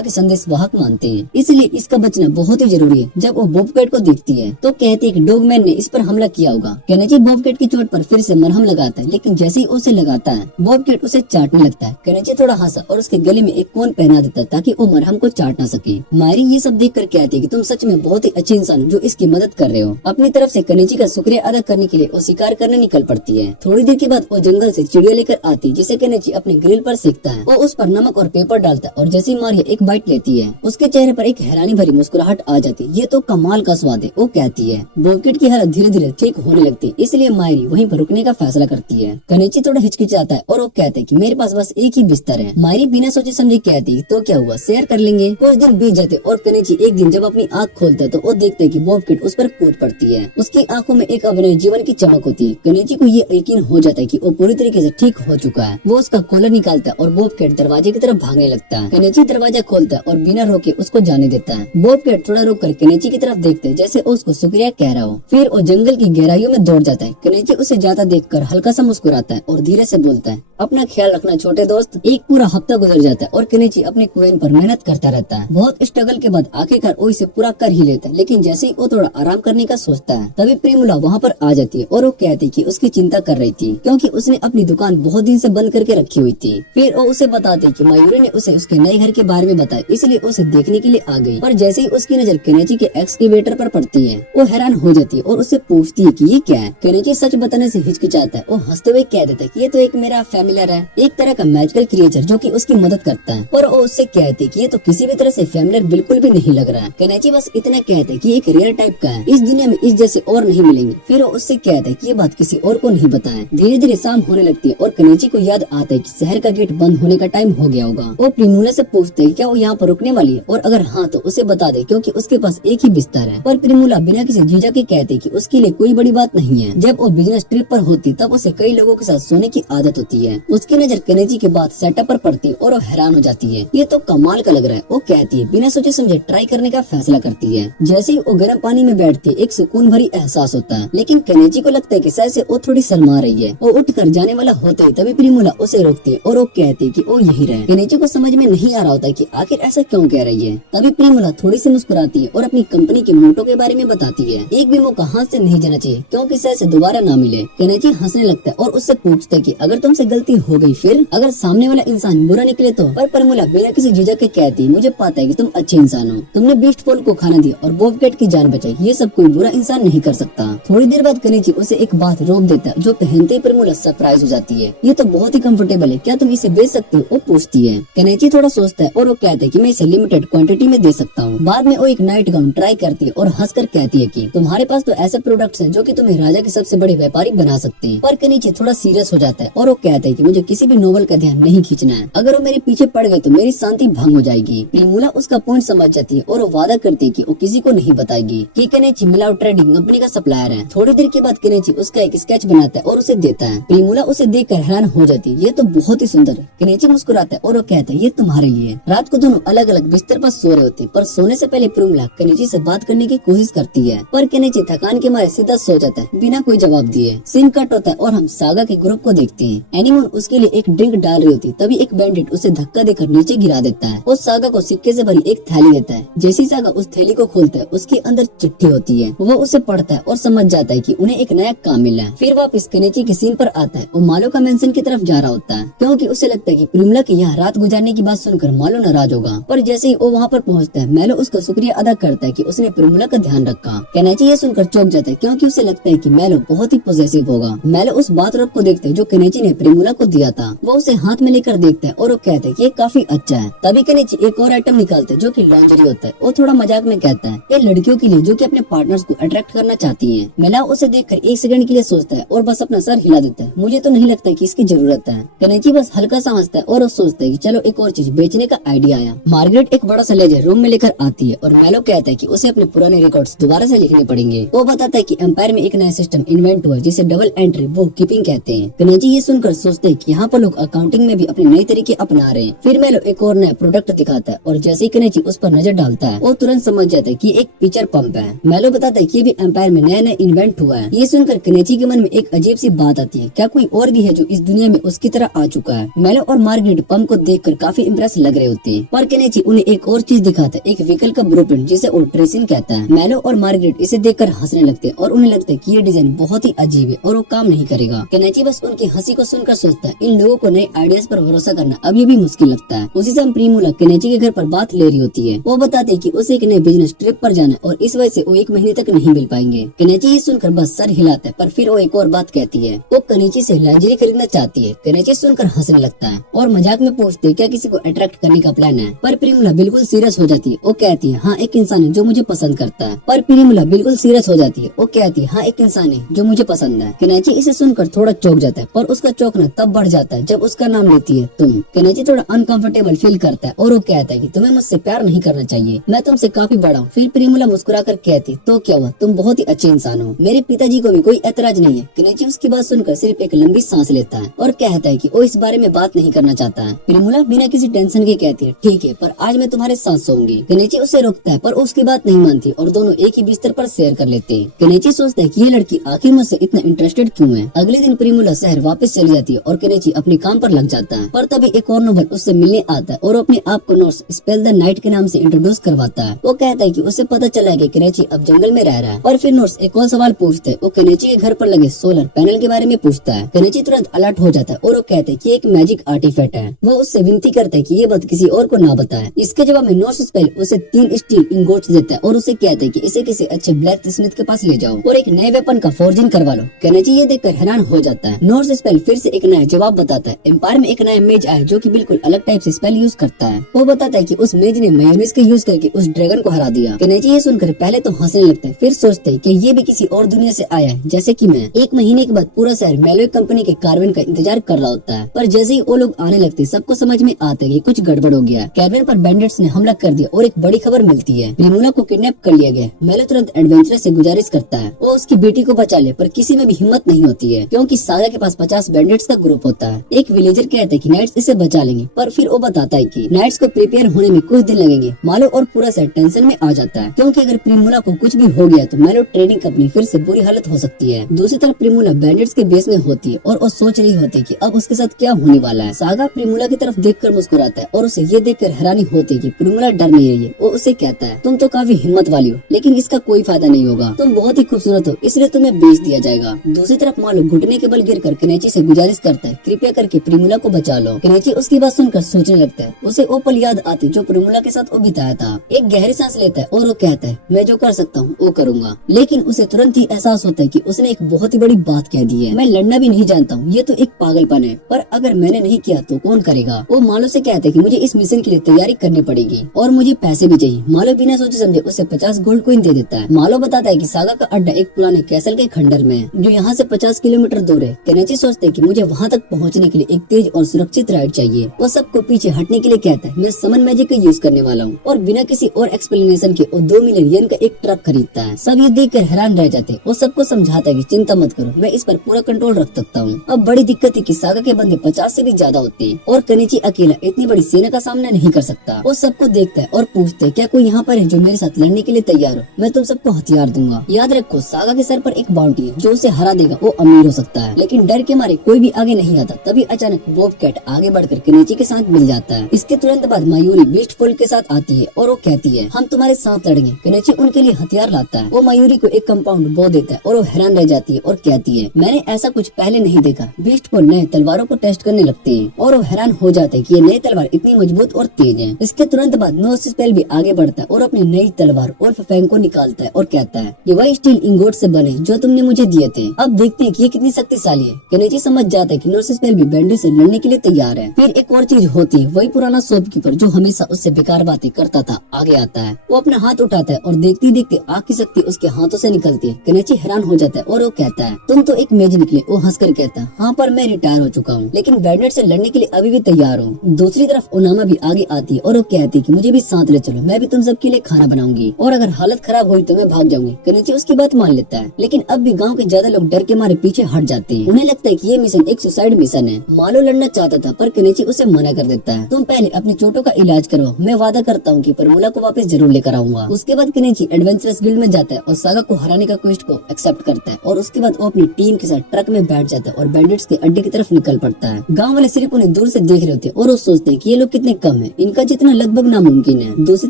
के संदेश वाहक मानते हैं, इसलिए इसका बचना बहुत ही जरूरी है। जब वो बॉबकैट को देखती है तो कहती है कि डॉगमैन ने इस पर हमला किया होगा। केनेची बॉबकैट की चोट पर फिर से मरहम लगाता है, लेकिन जैसे ही उसे लगाता है बॉबकैट उसे चाटने लगता है। केनेची थोड़ा हंसा और उसके गले में एक कोन पहना देता है ताकि वो मरहम को चाट ना सके। मारी ये सब देख कर कहती है कि तुम सच में बहुत ही अच्छे इंसान हो जो इसकी मदद कर रहे हो। अपनी तरफ से केनेची का शुक्रिया अदा करने के लिए वो शिकार करने निकल पड़ती है। थोड़ी देर के बाद वो जंगल से चिड़िया लेकर आती है, जिसे केनेची अपने ग्रिल पर सेकता है। वो उस पर नमक और पेपर डालता है और जैसे ही मारिया एक बाइट लेती है उसके चेहरे पर एक हैरानी भरी मुस्कुराहट आ जाती है। ये तो कमाल का स्वाद है, वो कहती है। बॉबकैट की हालत धीरे धीरे ठीक होने लगती है, इसलिए मायरी वहीं पर रुकने का फैसला करती है। केनेची थोड़ा हिचकिचाता है और वो कहते हैं कि मेरे पास बस एक ही बिस्तर है। मायरी बिना सोचे समझे कहती तो क्या हुआ, शेयर कर लेंगे। कुछ दिन बीत जाते और केनेची एक दिन जब अपनी आँख खोलता है तो वो देखते हैं कि बॉबकैट उस पर कूद पड़ती है। उसकी आंखों में एक अभिनय जीवन की चमक होती है। केनेची को ये यकीन हो जाता है कि वो पूरी तरीके से ठीक हो चुका है। वो उसका कॉलर निकालता है और बॉबकैट दरवाजे की तरफ भागने लगता है। केनेची दरवाजा खोलता है और बिना रोके उसको जाने देता है। बॉबकैट थोड़ा रुक कर केनेची की तरफ देखते है जैसे उसको शुक्रिया कह रहा हो। फिर वो जंगल की गहराइयों में दौड़ जाता है। केनेची उसे जाता देखकर हल्का सा मुस्कुराता है और धीरे से बोलता है अपना ख्याल रखना छोटे दोस्त। एक पूरा हफ्ता गुजर जाता है और केनेची अपने क्वेन पर मेहनत करता रहता है। बहुत स्ट्रगल के बाद आखिरकार वो इसे पूरा कर ही लेता है, लेकिन जैसे ही वो थोड़ा आराम करने का सोचता है तभी प्रिमुला वहाँ पर आ जाती है और वो कहती है कि उसकी चिंता कर रही थी क्योंकि उसने अपनी दुकान बहुत दिन से बंद करके रखी हुई थी। फिर वो उसे बताती है कि मयूरी ने उसे उसके नए घर के बारे में बताया, इसलिए उसे देखने के लिए आ गई। पर जैसे ही उसकी नजर केनेची के एक्सकेवेटर पर पड़ती है वो हैरान हो जाती है और उससे पूछती है कि ये क्या है। केनेची सच बताने से हिचकिचाता है। वो हंसते हुए कह देता है कि ये तो एक मेरा फैमिलियर है, एक तरह का मैजिकल क्रिएचर जो कि उसकी मदद करता है। पर वो उससे कहती है कि ये तो किसी भी तरह से फैमिलियर बिल्कुल भी नहीं लग रहा है। केनेची बस इतना कहते हैं कि एक रेयर टाइप का है, इस दुनिया में इस जैसे और नहीं मिलेंगे। फिर वो उससे कहते हैं कि ये बात किसी और को नहीं बताएं। धीरे धीरे शाम होने लगती है और केनेची को याद आता है कि शहर का गेट बंद होने का टाइम हो गया होगा। वो प्रिमुला से पूछते हैं क्या वो यहाँ पर रुकने वाली है और अगर हाँ तो उसे बता दे क्योंकि उसके पास एक ही बिस्तर है। पर प्रिमुला बिना किसी झिझक के कहती कि उसके लिए कोई बड़ी बात नहीं है। जब वो बिजनेस ट्रिप पर होती तब उसे कई लोगों के साथ सोने की आदत होती है। उसकी नजर केनेची के बाद सेटअप पर पड़ती है और वो हैरान हो जाती है। ये तो कमाल का लग रहा है, वो कहती है। बिना सोचे समझे ट्राई करने का फैसला करती है। जैसे ही वो गर्म पानी में बैठती है एक सुकून भरी एहसास होता है, लेकिन केनेची को लगता है कि शायद से वो थोड़ी शर्मा रही है। वो उठ कर जाने वाला होता है तभी प्रिमुला उसे रोकती है और वो कहती है कि वो यही रहे। केनेची को समझ में नहीं आ रहा होता कि आखिर ऐसा क्यों कह रही है। तभी प्रिमुला थोड़ी सी मुस्कुराती है और अपनी कंपनी के मोटो के बारे में बताती है। एक भी मौका हाथ से नहीं जाना चाहिए क्योंकि शायद से दोबारा ना मिले। केनेची हंसने लगता है और उससे पूछता है कि अगर तुमसे गलती हो गई फिर अगर सामने वाला इंसान बुरा निकले तो। पर प्रिमुला बिना किसी झिझक के कहती मुझे पता है कि तुम अच्छे इंसान हो, तुमने बीस्ट फॉल को खाना दिया और बॉबकैट की जान बचाई, ये सब कोई बुरा इंसान नहीं कर सकता। थोड़ी देर बाद केनेची उसे एक बात रोक देता है जो पहनते ही प्रिमुला सरप्राइज हो जाती है। ये तो बहुत ही कंफर्टेबल है, क्या तुम इसे बेच सकते हो, वो पूछती है। केनेची थोड़ा सोचता है और वो कहता है कि मैं इसे लिमिटेड क्वांटिटी में दे सकता हूँ। बाद में वो एक नाइट गाउन ट्राई करती है और हंसकर कहती है कि तुम्हारे पास तो ऐसे प्रोडक्ट्स हैं जो कि तुम्हें राजा के सबसे बड़े व्यापारी बना सकते हैं। पर केनेची थोड़ा सीरियस हो जाता है और वो कहता है कि मुझे किसी भी नोवेल का ध्यान नहीं खींचना है, अगर वो मेरे पीछे पड़ गए तो मेरी शांति भंग हो जाएगी। प्रिमुला उसका पॉइंट समझ जाती है और वो वादा करती है कि वो किसी को नहीं बताएगी कि केनेची मिलाव ट्रेडिंग कंपनी का सप्लायर है। थोड़ी देर के बाद केनेची उसका एक स्केच बनाता है और उसे देता है। प्रिमुला उसे देखकर हैरान हो जाती है, ये तो बहुत ही सुंदर है। केनेची मुस्कुराता है और वो कहता है ये तुम्हारे लिए। रात को दोनों अलग अलग बिस्तर पर सो रहे होते हैं, पर सोने से पहले प्रिमुला केनेची से बात करने की कोशिश करती है, पर केनेची थकान के मारे सीधा सो जाता है बिना कोई जवाब दिए। सीन कट होता है और हम सागा के ग्रुप को देखते हैं। एनिमोन उसके लिए एक ड्रिंक डाल रही होती है, तभी एक बैंडिट उसे धक्का देकर नीचे गिरा देता है। वो सागा को सिक्के से भरी एक थैली देता है। जैसी सागा उस थैली को खोलता है उसके अंदर चिट्ठी होती है। वो उसे पढ़ता है और समझ जाता है कि उन्हें एक नया काम मिला है। फिर वापस केनेची के सीन पर आता है। वो मालो का मेंशन की तरफ जा रहा होता है क्योंकि उसे लगता है कि प्रिमुला के यहाँ रात गुजारने की बात सुनकर मालो नाराज होगा। पर जैसे ही वो वहाँ पर पहुँचता है मैलो उसका शुक्रिया अदा करता है कि उसने प्रिमुला का ध्यान रखा। केनेची ये सुनकर चौंक जाता है क्योंकि उसे लगता है कि मैलो बहुत ही पॉसेसिव होगा। मैलो उस बाथरब को देखता है जो केनेची ने प्रिमुला को दिया था। वो उसे हाथ में लेकर देखता है और वो कहता है कि ये काफी अच्छा है। तभी केनेची एक और आइटम निकालता है जो कि लॉन्जरी होता है। वो थोड़ा मजाक में कहता है ये लड़कियों के लिए जो कि अपने पार्टनर्स को अट्रैक्ट करना चाहती है। मैला उसे देखकर एक सेकंड के लिए सोचता है और बस अपना सर हिला देता है। मुझे तो नहीं लगता कि इसकी जरूरत है। केनेची बस हल्का सा हंसता है और वो सोचता है कि चलो एक और चीज बेचने का का आइडिया आया। मार्गरेट एक बड़ा सा लेजर रूम में लेकर आती है और मेलो कहता है कि उसे अपने पुराने रिकॉर्ड्स दोबारा से लिखने पड़ेंगे। वो बताता है कि एम्पायर में एक नया सिस्टम इन्वेंट हुआ जिसे डबल एंट्री बुक कीपिंग कहते हैं। केनेची ये सुनकर सोचते हैं कि यहाँ पर लोग अकाउंटिंग में भी अपने नए तरीके अपना रहे हैं। फिर मेलो एक और नया प्रोडक्ट दिखाता है और जैसे ही केनेची उस पर नजर डालता है वो तुरंत समझ जाता है कि एक पिक्चर पंप है। मेलो बताता है कि ये भी एम्पायर में नया नया इन्वेंट हुआ है। ये सुनकर केनेची के मन में एक अजीब सी बात आती है, क्या कोई और भी है जो इस दुनिया में उसकी तरह आ चुका है। मेलो और मार्गरेट पंप को देखकर काफी इम्प्रेस लग रहे होते हैं, पर केनेची उन्हें एक और चीज दिखाता है, एक व्हीकल का ब्लूप्रिंट जिसे वो ट्रेसिंग कहता है। मेलो और मार्गरेट इसे देखकर हंसने लगते हैं और उन्हें लगता है कि ये डिजाइन बहुत ही अजीब है और वो काम नहीं करेगा। केनेची बस उनकी हंसी को सुनकर सोचता है, इन लोगों को नए आइडियाज पर भरोसा करना अभी भी मुश्किल लगता है। उसी समय प्रीमूला केनेची के घर पर बात ले रही होती है। वो बताते हैं कि उसे एक नए बिजनेस ट्रिप पर जाना है और इस वजह से वो 1 महीने तक नहीं मिल पाएंगे। केनेची ये सुनकर बस सर हिलाता है, पर फिर वो एक और बात कहती है। वो केनेची से लाइंजरी खरीदना चाहती है। केनेची सुनकर हंसने लगता है और मजाक में पूछते है क्या किसी को अट्रैक्ट करने का प्लान है, पर प्रीमूला बिल्कुल सीरियस हो जाती है। वो कहती है हाँ एक इंसान है जो मुझे पसंद करता है। पर प्रीमूला बिल्कुल सीरियस हो जाती है। वो कहती है हाँ एक इंसान है जो मुझे पसंद है। केनेची इसे सुनकर थोड़ा चौंक जाता है, पर उसका चौंकना तब बढ़ जाता है जब उसका नाम लेती है तुम। केनेची थोड़ा अनकंफर्टेबल फील करता है और वो कहता है कि तुम्हें मुझसे प्यार नहीं करना चाहिए, मैं तुमसे काफी बड़ा हूँ। फिर प्रीमूला मुस्कुराकर कहती तो क्या हुआ, तुम बहुत ही अच्छे इंसान हो, मेरे पिताजी को भी कोई ऐतराज नहीं है। केनेची उसकी बात सुनकर सिर्फ एक लंबी सांस लेता है और कहता है कि वो इस बारे में बात नहीं करना चाहता है। प्रीमूला बिना किसी टेंशन के कहती है ठीक है, पर आज मैं तुम्हारे साथ सोऊंगी। केनेची उसे रोकता है पर उसकी बात नहीं मानती और दोनों एक ही बिस्तर पर शेयर कर लेते हैं। केनेची सोचता है कि ये लड़की आखिर मुझसे इतना इंटरेस्टेड क्यों है। अगले दिन प्रीमूला शहर वापस चली जाती है और केनेची अपने काम पर लग जाता है। पर तभी एक और नोबल उससे मिलने आता है और अपने आप को नॉर्स स्पेल द नाइट के नाम से इंट्रोड्यूस करवाता है। वो कहता है कि उसे पता चला है कि केनेची अब जंगल में रह रहा है। और फिर नॉर्स एक और सवाल पूछते है। वो केनेची के घर पर लगे सोलर पैनल के बारे में पूछता है। केनेची तुरंत अलर्ट हो जाता है और वो कहते हैं कि एक मैजिक आर्टिफैक्ट है। वो उससे विनती करता है कि ये बात किसी और को ना बताए। इसके जवाब में नॉर्स स्पेल उसे 3 स्टील इंगोट्स देता है और उसे कहता है कि इसे किसी अच्छे ब्लैक स्मिथ के पास ले जाओ और एक नए वेपन का फॉर्जिंग करवा लो। केनेची ये देखकर हैरान हो जाता है। नॉर्स स्पेल फिर से एक नया जवाब बताता है। एम्पायर में एक नया मेज आया जो कि बिल्कुल अलग टाइप से स्पेल यूज करता है। वो बताता है कि उस मेज ने मेयोनीज के यूज करके उस ड्रैगन को हरा दिया। केनेची ये सुनकर पहले तो हंसने लगता है, फिर सोचते है कि ये भी किसी और दुनिया से आया है जैसे कि मैं। 1 महीने के बाद पूरा शहर मेलो कंपनी के कार्बन का इंतजार कर रहा होता है, पर जैसे ही वो लोग आने लगते सबको समझ में आता है कि कुछ गड़बड़ हो गया। कार्बन पर बैंडिट्स ने हमला कर दिया और एक बड़ी खबर मिलती है, प्रीमूला को किडनैप कर लिया गया। मेलो तुरंत एडवेंचर से गुजारिश करता है वो उसकी बेटी को बचा ले, पर किसी में भी हिम्मत नहीं होती है क्योंकि सागा के पास 50 बैंडिट्स का ग्रुप होता है। एक विलेजर कहता है कि नाइट्स इसे बचा लेंगे, पर फिर वो बताता है कि नाइट्स को प्रिपेयर होने में कुछ दिन लगेंगे। मालो और पूरा शहर टेंशन में आ जाता है क्योंकि अगर प्रीमूला को कुछ भी हो गया तो मेलो ट्रेडिंग कंपनी फिर से बुरी हालत हो सकती है। दूसरी तरफ प्रीमूला बैंडिट्स के बेस में होती है और वो सोच रही होती है कि अब उसके साथ क्या होने वाला है। सागा प्रीमूला की तरफ देखकर मुस्कुराता है और उसे ये देखकर हैरानी होती है कि प्रीमूला डर नहीं रही है। वो उसे कहता है तुम तो काफी हिम्मत वाली हो, लेकिन इसका कोई फायदा नहीं होगा, तुम बहुत ही खूबसूरत हो इसलिए तुम्हें बेच दिया जाएगा। दूसरी तरफ मालो घुटने के बल गिरकर केनेची से गुजारिश करता है कृपया करके प्रीमूला को बचा लो। केनेची उसकी बात सुनकर सोचने लगता है। उसे वो पल याद आती जो प्रीमूला के साथ वो बिताया था। एक गहरी सांस लेता है और वो कहता है मैं जो कर सकता हूँ वो करूंगा, लेकिन उसे तुरंत ही एहसास होता है कि उसने एक बहुत ही बड़ी बात कह दी है। मैं लड़ना भी नहीं जानता हूँ, ये तो एक पागलपन है, पर अगर मैंने नहीं किया तो कौन करेगा। वो मालो से कहता है कि मुझे इस मिशन के लिए तैयारी करनी पड़ेगी और मुझे पैसे भी चाहिए। मालो बिना सोचे समझे उसे 50 गोल्ड कॉइन दे देता है। मालो बताता है कि सागा का अड्डा एक पुराने कैसल के खंडर में है जो यहाँ से 50 किलोमीटर दूर है। केनेची सोचते है कि मुझे वहाँ तक पहुँचने के लिए एक तेज और सुरक्षित राइड चाहिए। वो सबको पीछे हटने के लिए कहता है मैं समन मैजिक का यूज करने वाला हूँ और बिना किसी और एक्सप्लेनेशन के वो 2 मिलियन येन का एक ट्रक खरीदता है। सब ये देखकर हैरान रह जाते। वो सबको समझाता है कि चिंता मत करो, मैं इस पर पूरा कंट्रोल रख सकता हूँ। अब बड़ी दिक्कत है कि सागा के बंदे 50 से भी ज्यादा होते हैं और केनेची अकेला इतनी बड़ी सेना का सामना नहीं कर सकता। वो सबको देखता है और पूछते है क्या कोई यहाँ पर है जो मेरे साथ लड़ने के लिए तैयार हो, मैं तुम सबको हथियार दूंगा। याद रखो सागा के सर पर एक बाउंटी है, जो उसे हरा देगा वो अमीर हो सकता है, लेकिन डर के मारे कोई भी आगे नहीं आता। तभी अचानक बॉब कैट आगे बढ़कर केनेची के साथ मिल जाता है। इसके तुरंत बाद मायूरी बीस्ट फोल्ड के साथ आती है और वो कहती है हम तुम्हारे साथ लड़ेंगे। केनेची उनके लिए हथियार लाता है। वो मायूरी को एक कंपाउंड बो देता है और वो हैरान रह जाती है और कहती है मैंने ऐसा कुछ पहले नहीं देखा। बीस्ट फोल्ड नए तलवारों को टेस्ट करने लगते हैं और वो हैरान हो जाते हैं कि ये नई तलवार इतनी मजबूत और तेज है। इसके तुरंत बाद नोस स्पेल भी आगे बढ़ता है और अपनी नई तलवार उल्फ फैंग को निकालता है और कहता है ये वही स्टील इंगोट से बने जो तुमने मुझे दिए थे। अब देखते हैं कि ये कितनी शक्तिशाली है। केनेची समझ जाता है कि नोस स्पेल भी बैंडी से लड़ने के लिए तैयार है। फिर एक और चीज होती है, वही पुराना शॉपकीपर जो हमेशा उससे बेकार बातें करता था आगे आता है। वो अपना हाथ उठाता है और देखते देखते आग की शक्ति उसके हाथों से निकलती है। केनेची हैरान हो जाता है और वो कहता है तुम तो एक मेज निकले। वो हंसकर कहता है हाँ पर मैं रिटायर हो चुका हूँ, लेकिन बैंडेड से लड़ने के लिए अभी भी तैयार हूँ। दूसरी तरफ उनामा भी आगे आती है और वो कहती है कि मुझे भी साथ ले चलो, मैं भी तुम सबके लिए खाना बनाऊंगी और अगर हालत खराब हुई तो मैं भाग जाऊंगी। केनिची उसकी बात मान लेता है, लेकिन अब भी गाँव के ज्यादा लोग डर के मारे पीछे हट जाते हैं। उन्हें लगता है कि ये मिशन एक सुसाइड मिशन है। मालो लड़ना चाहता था पर केनिची उसे मना कर देता है। तुम पहले अपनी चोटों का इलाज करो, मैं वादा करता हूँ कि परमुला को वापस जरूर लेकर आऊंगा। उसके बाद केनिची एडवेंचरस गिल्ड में जाता है और सागा को हराने का क्वेस्ट को एक्सेप्ट करता है और उसके बाद वो अपनी टीम के साथ ट्रक में बैठ जाता है और बैंडिट्स के अड्डे की तरफ निकल पड़ता है। गांव वाले सिर्फ उन्हें दूर से देख रहे होते हैं और वो सोचते हैं कि ये लोग कितने कम हैं, इनका जितना लगभग नामुमकिन है। दूसरी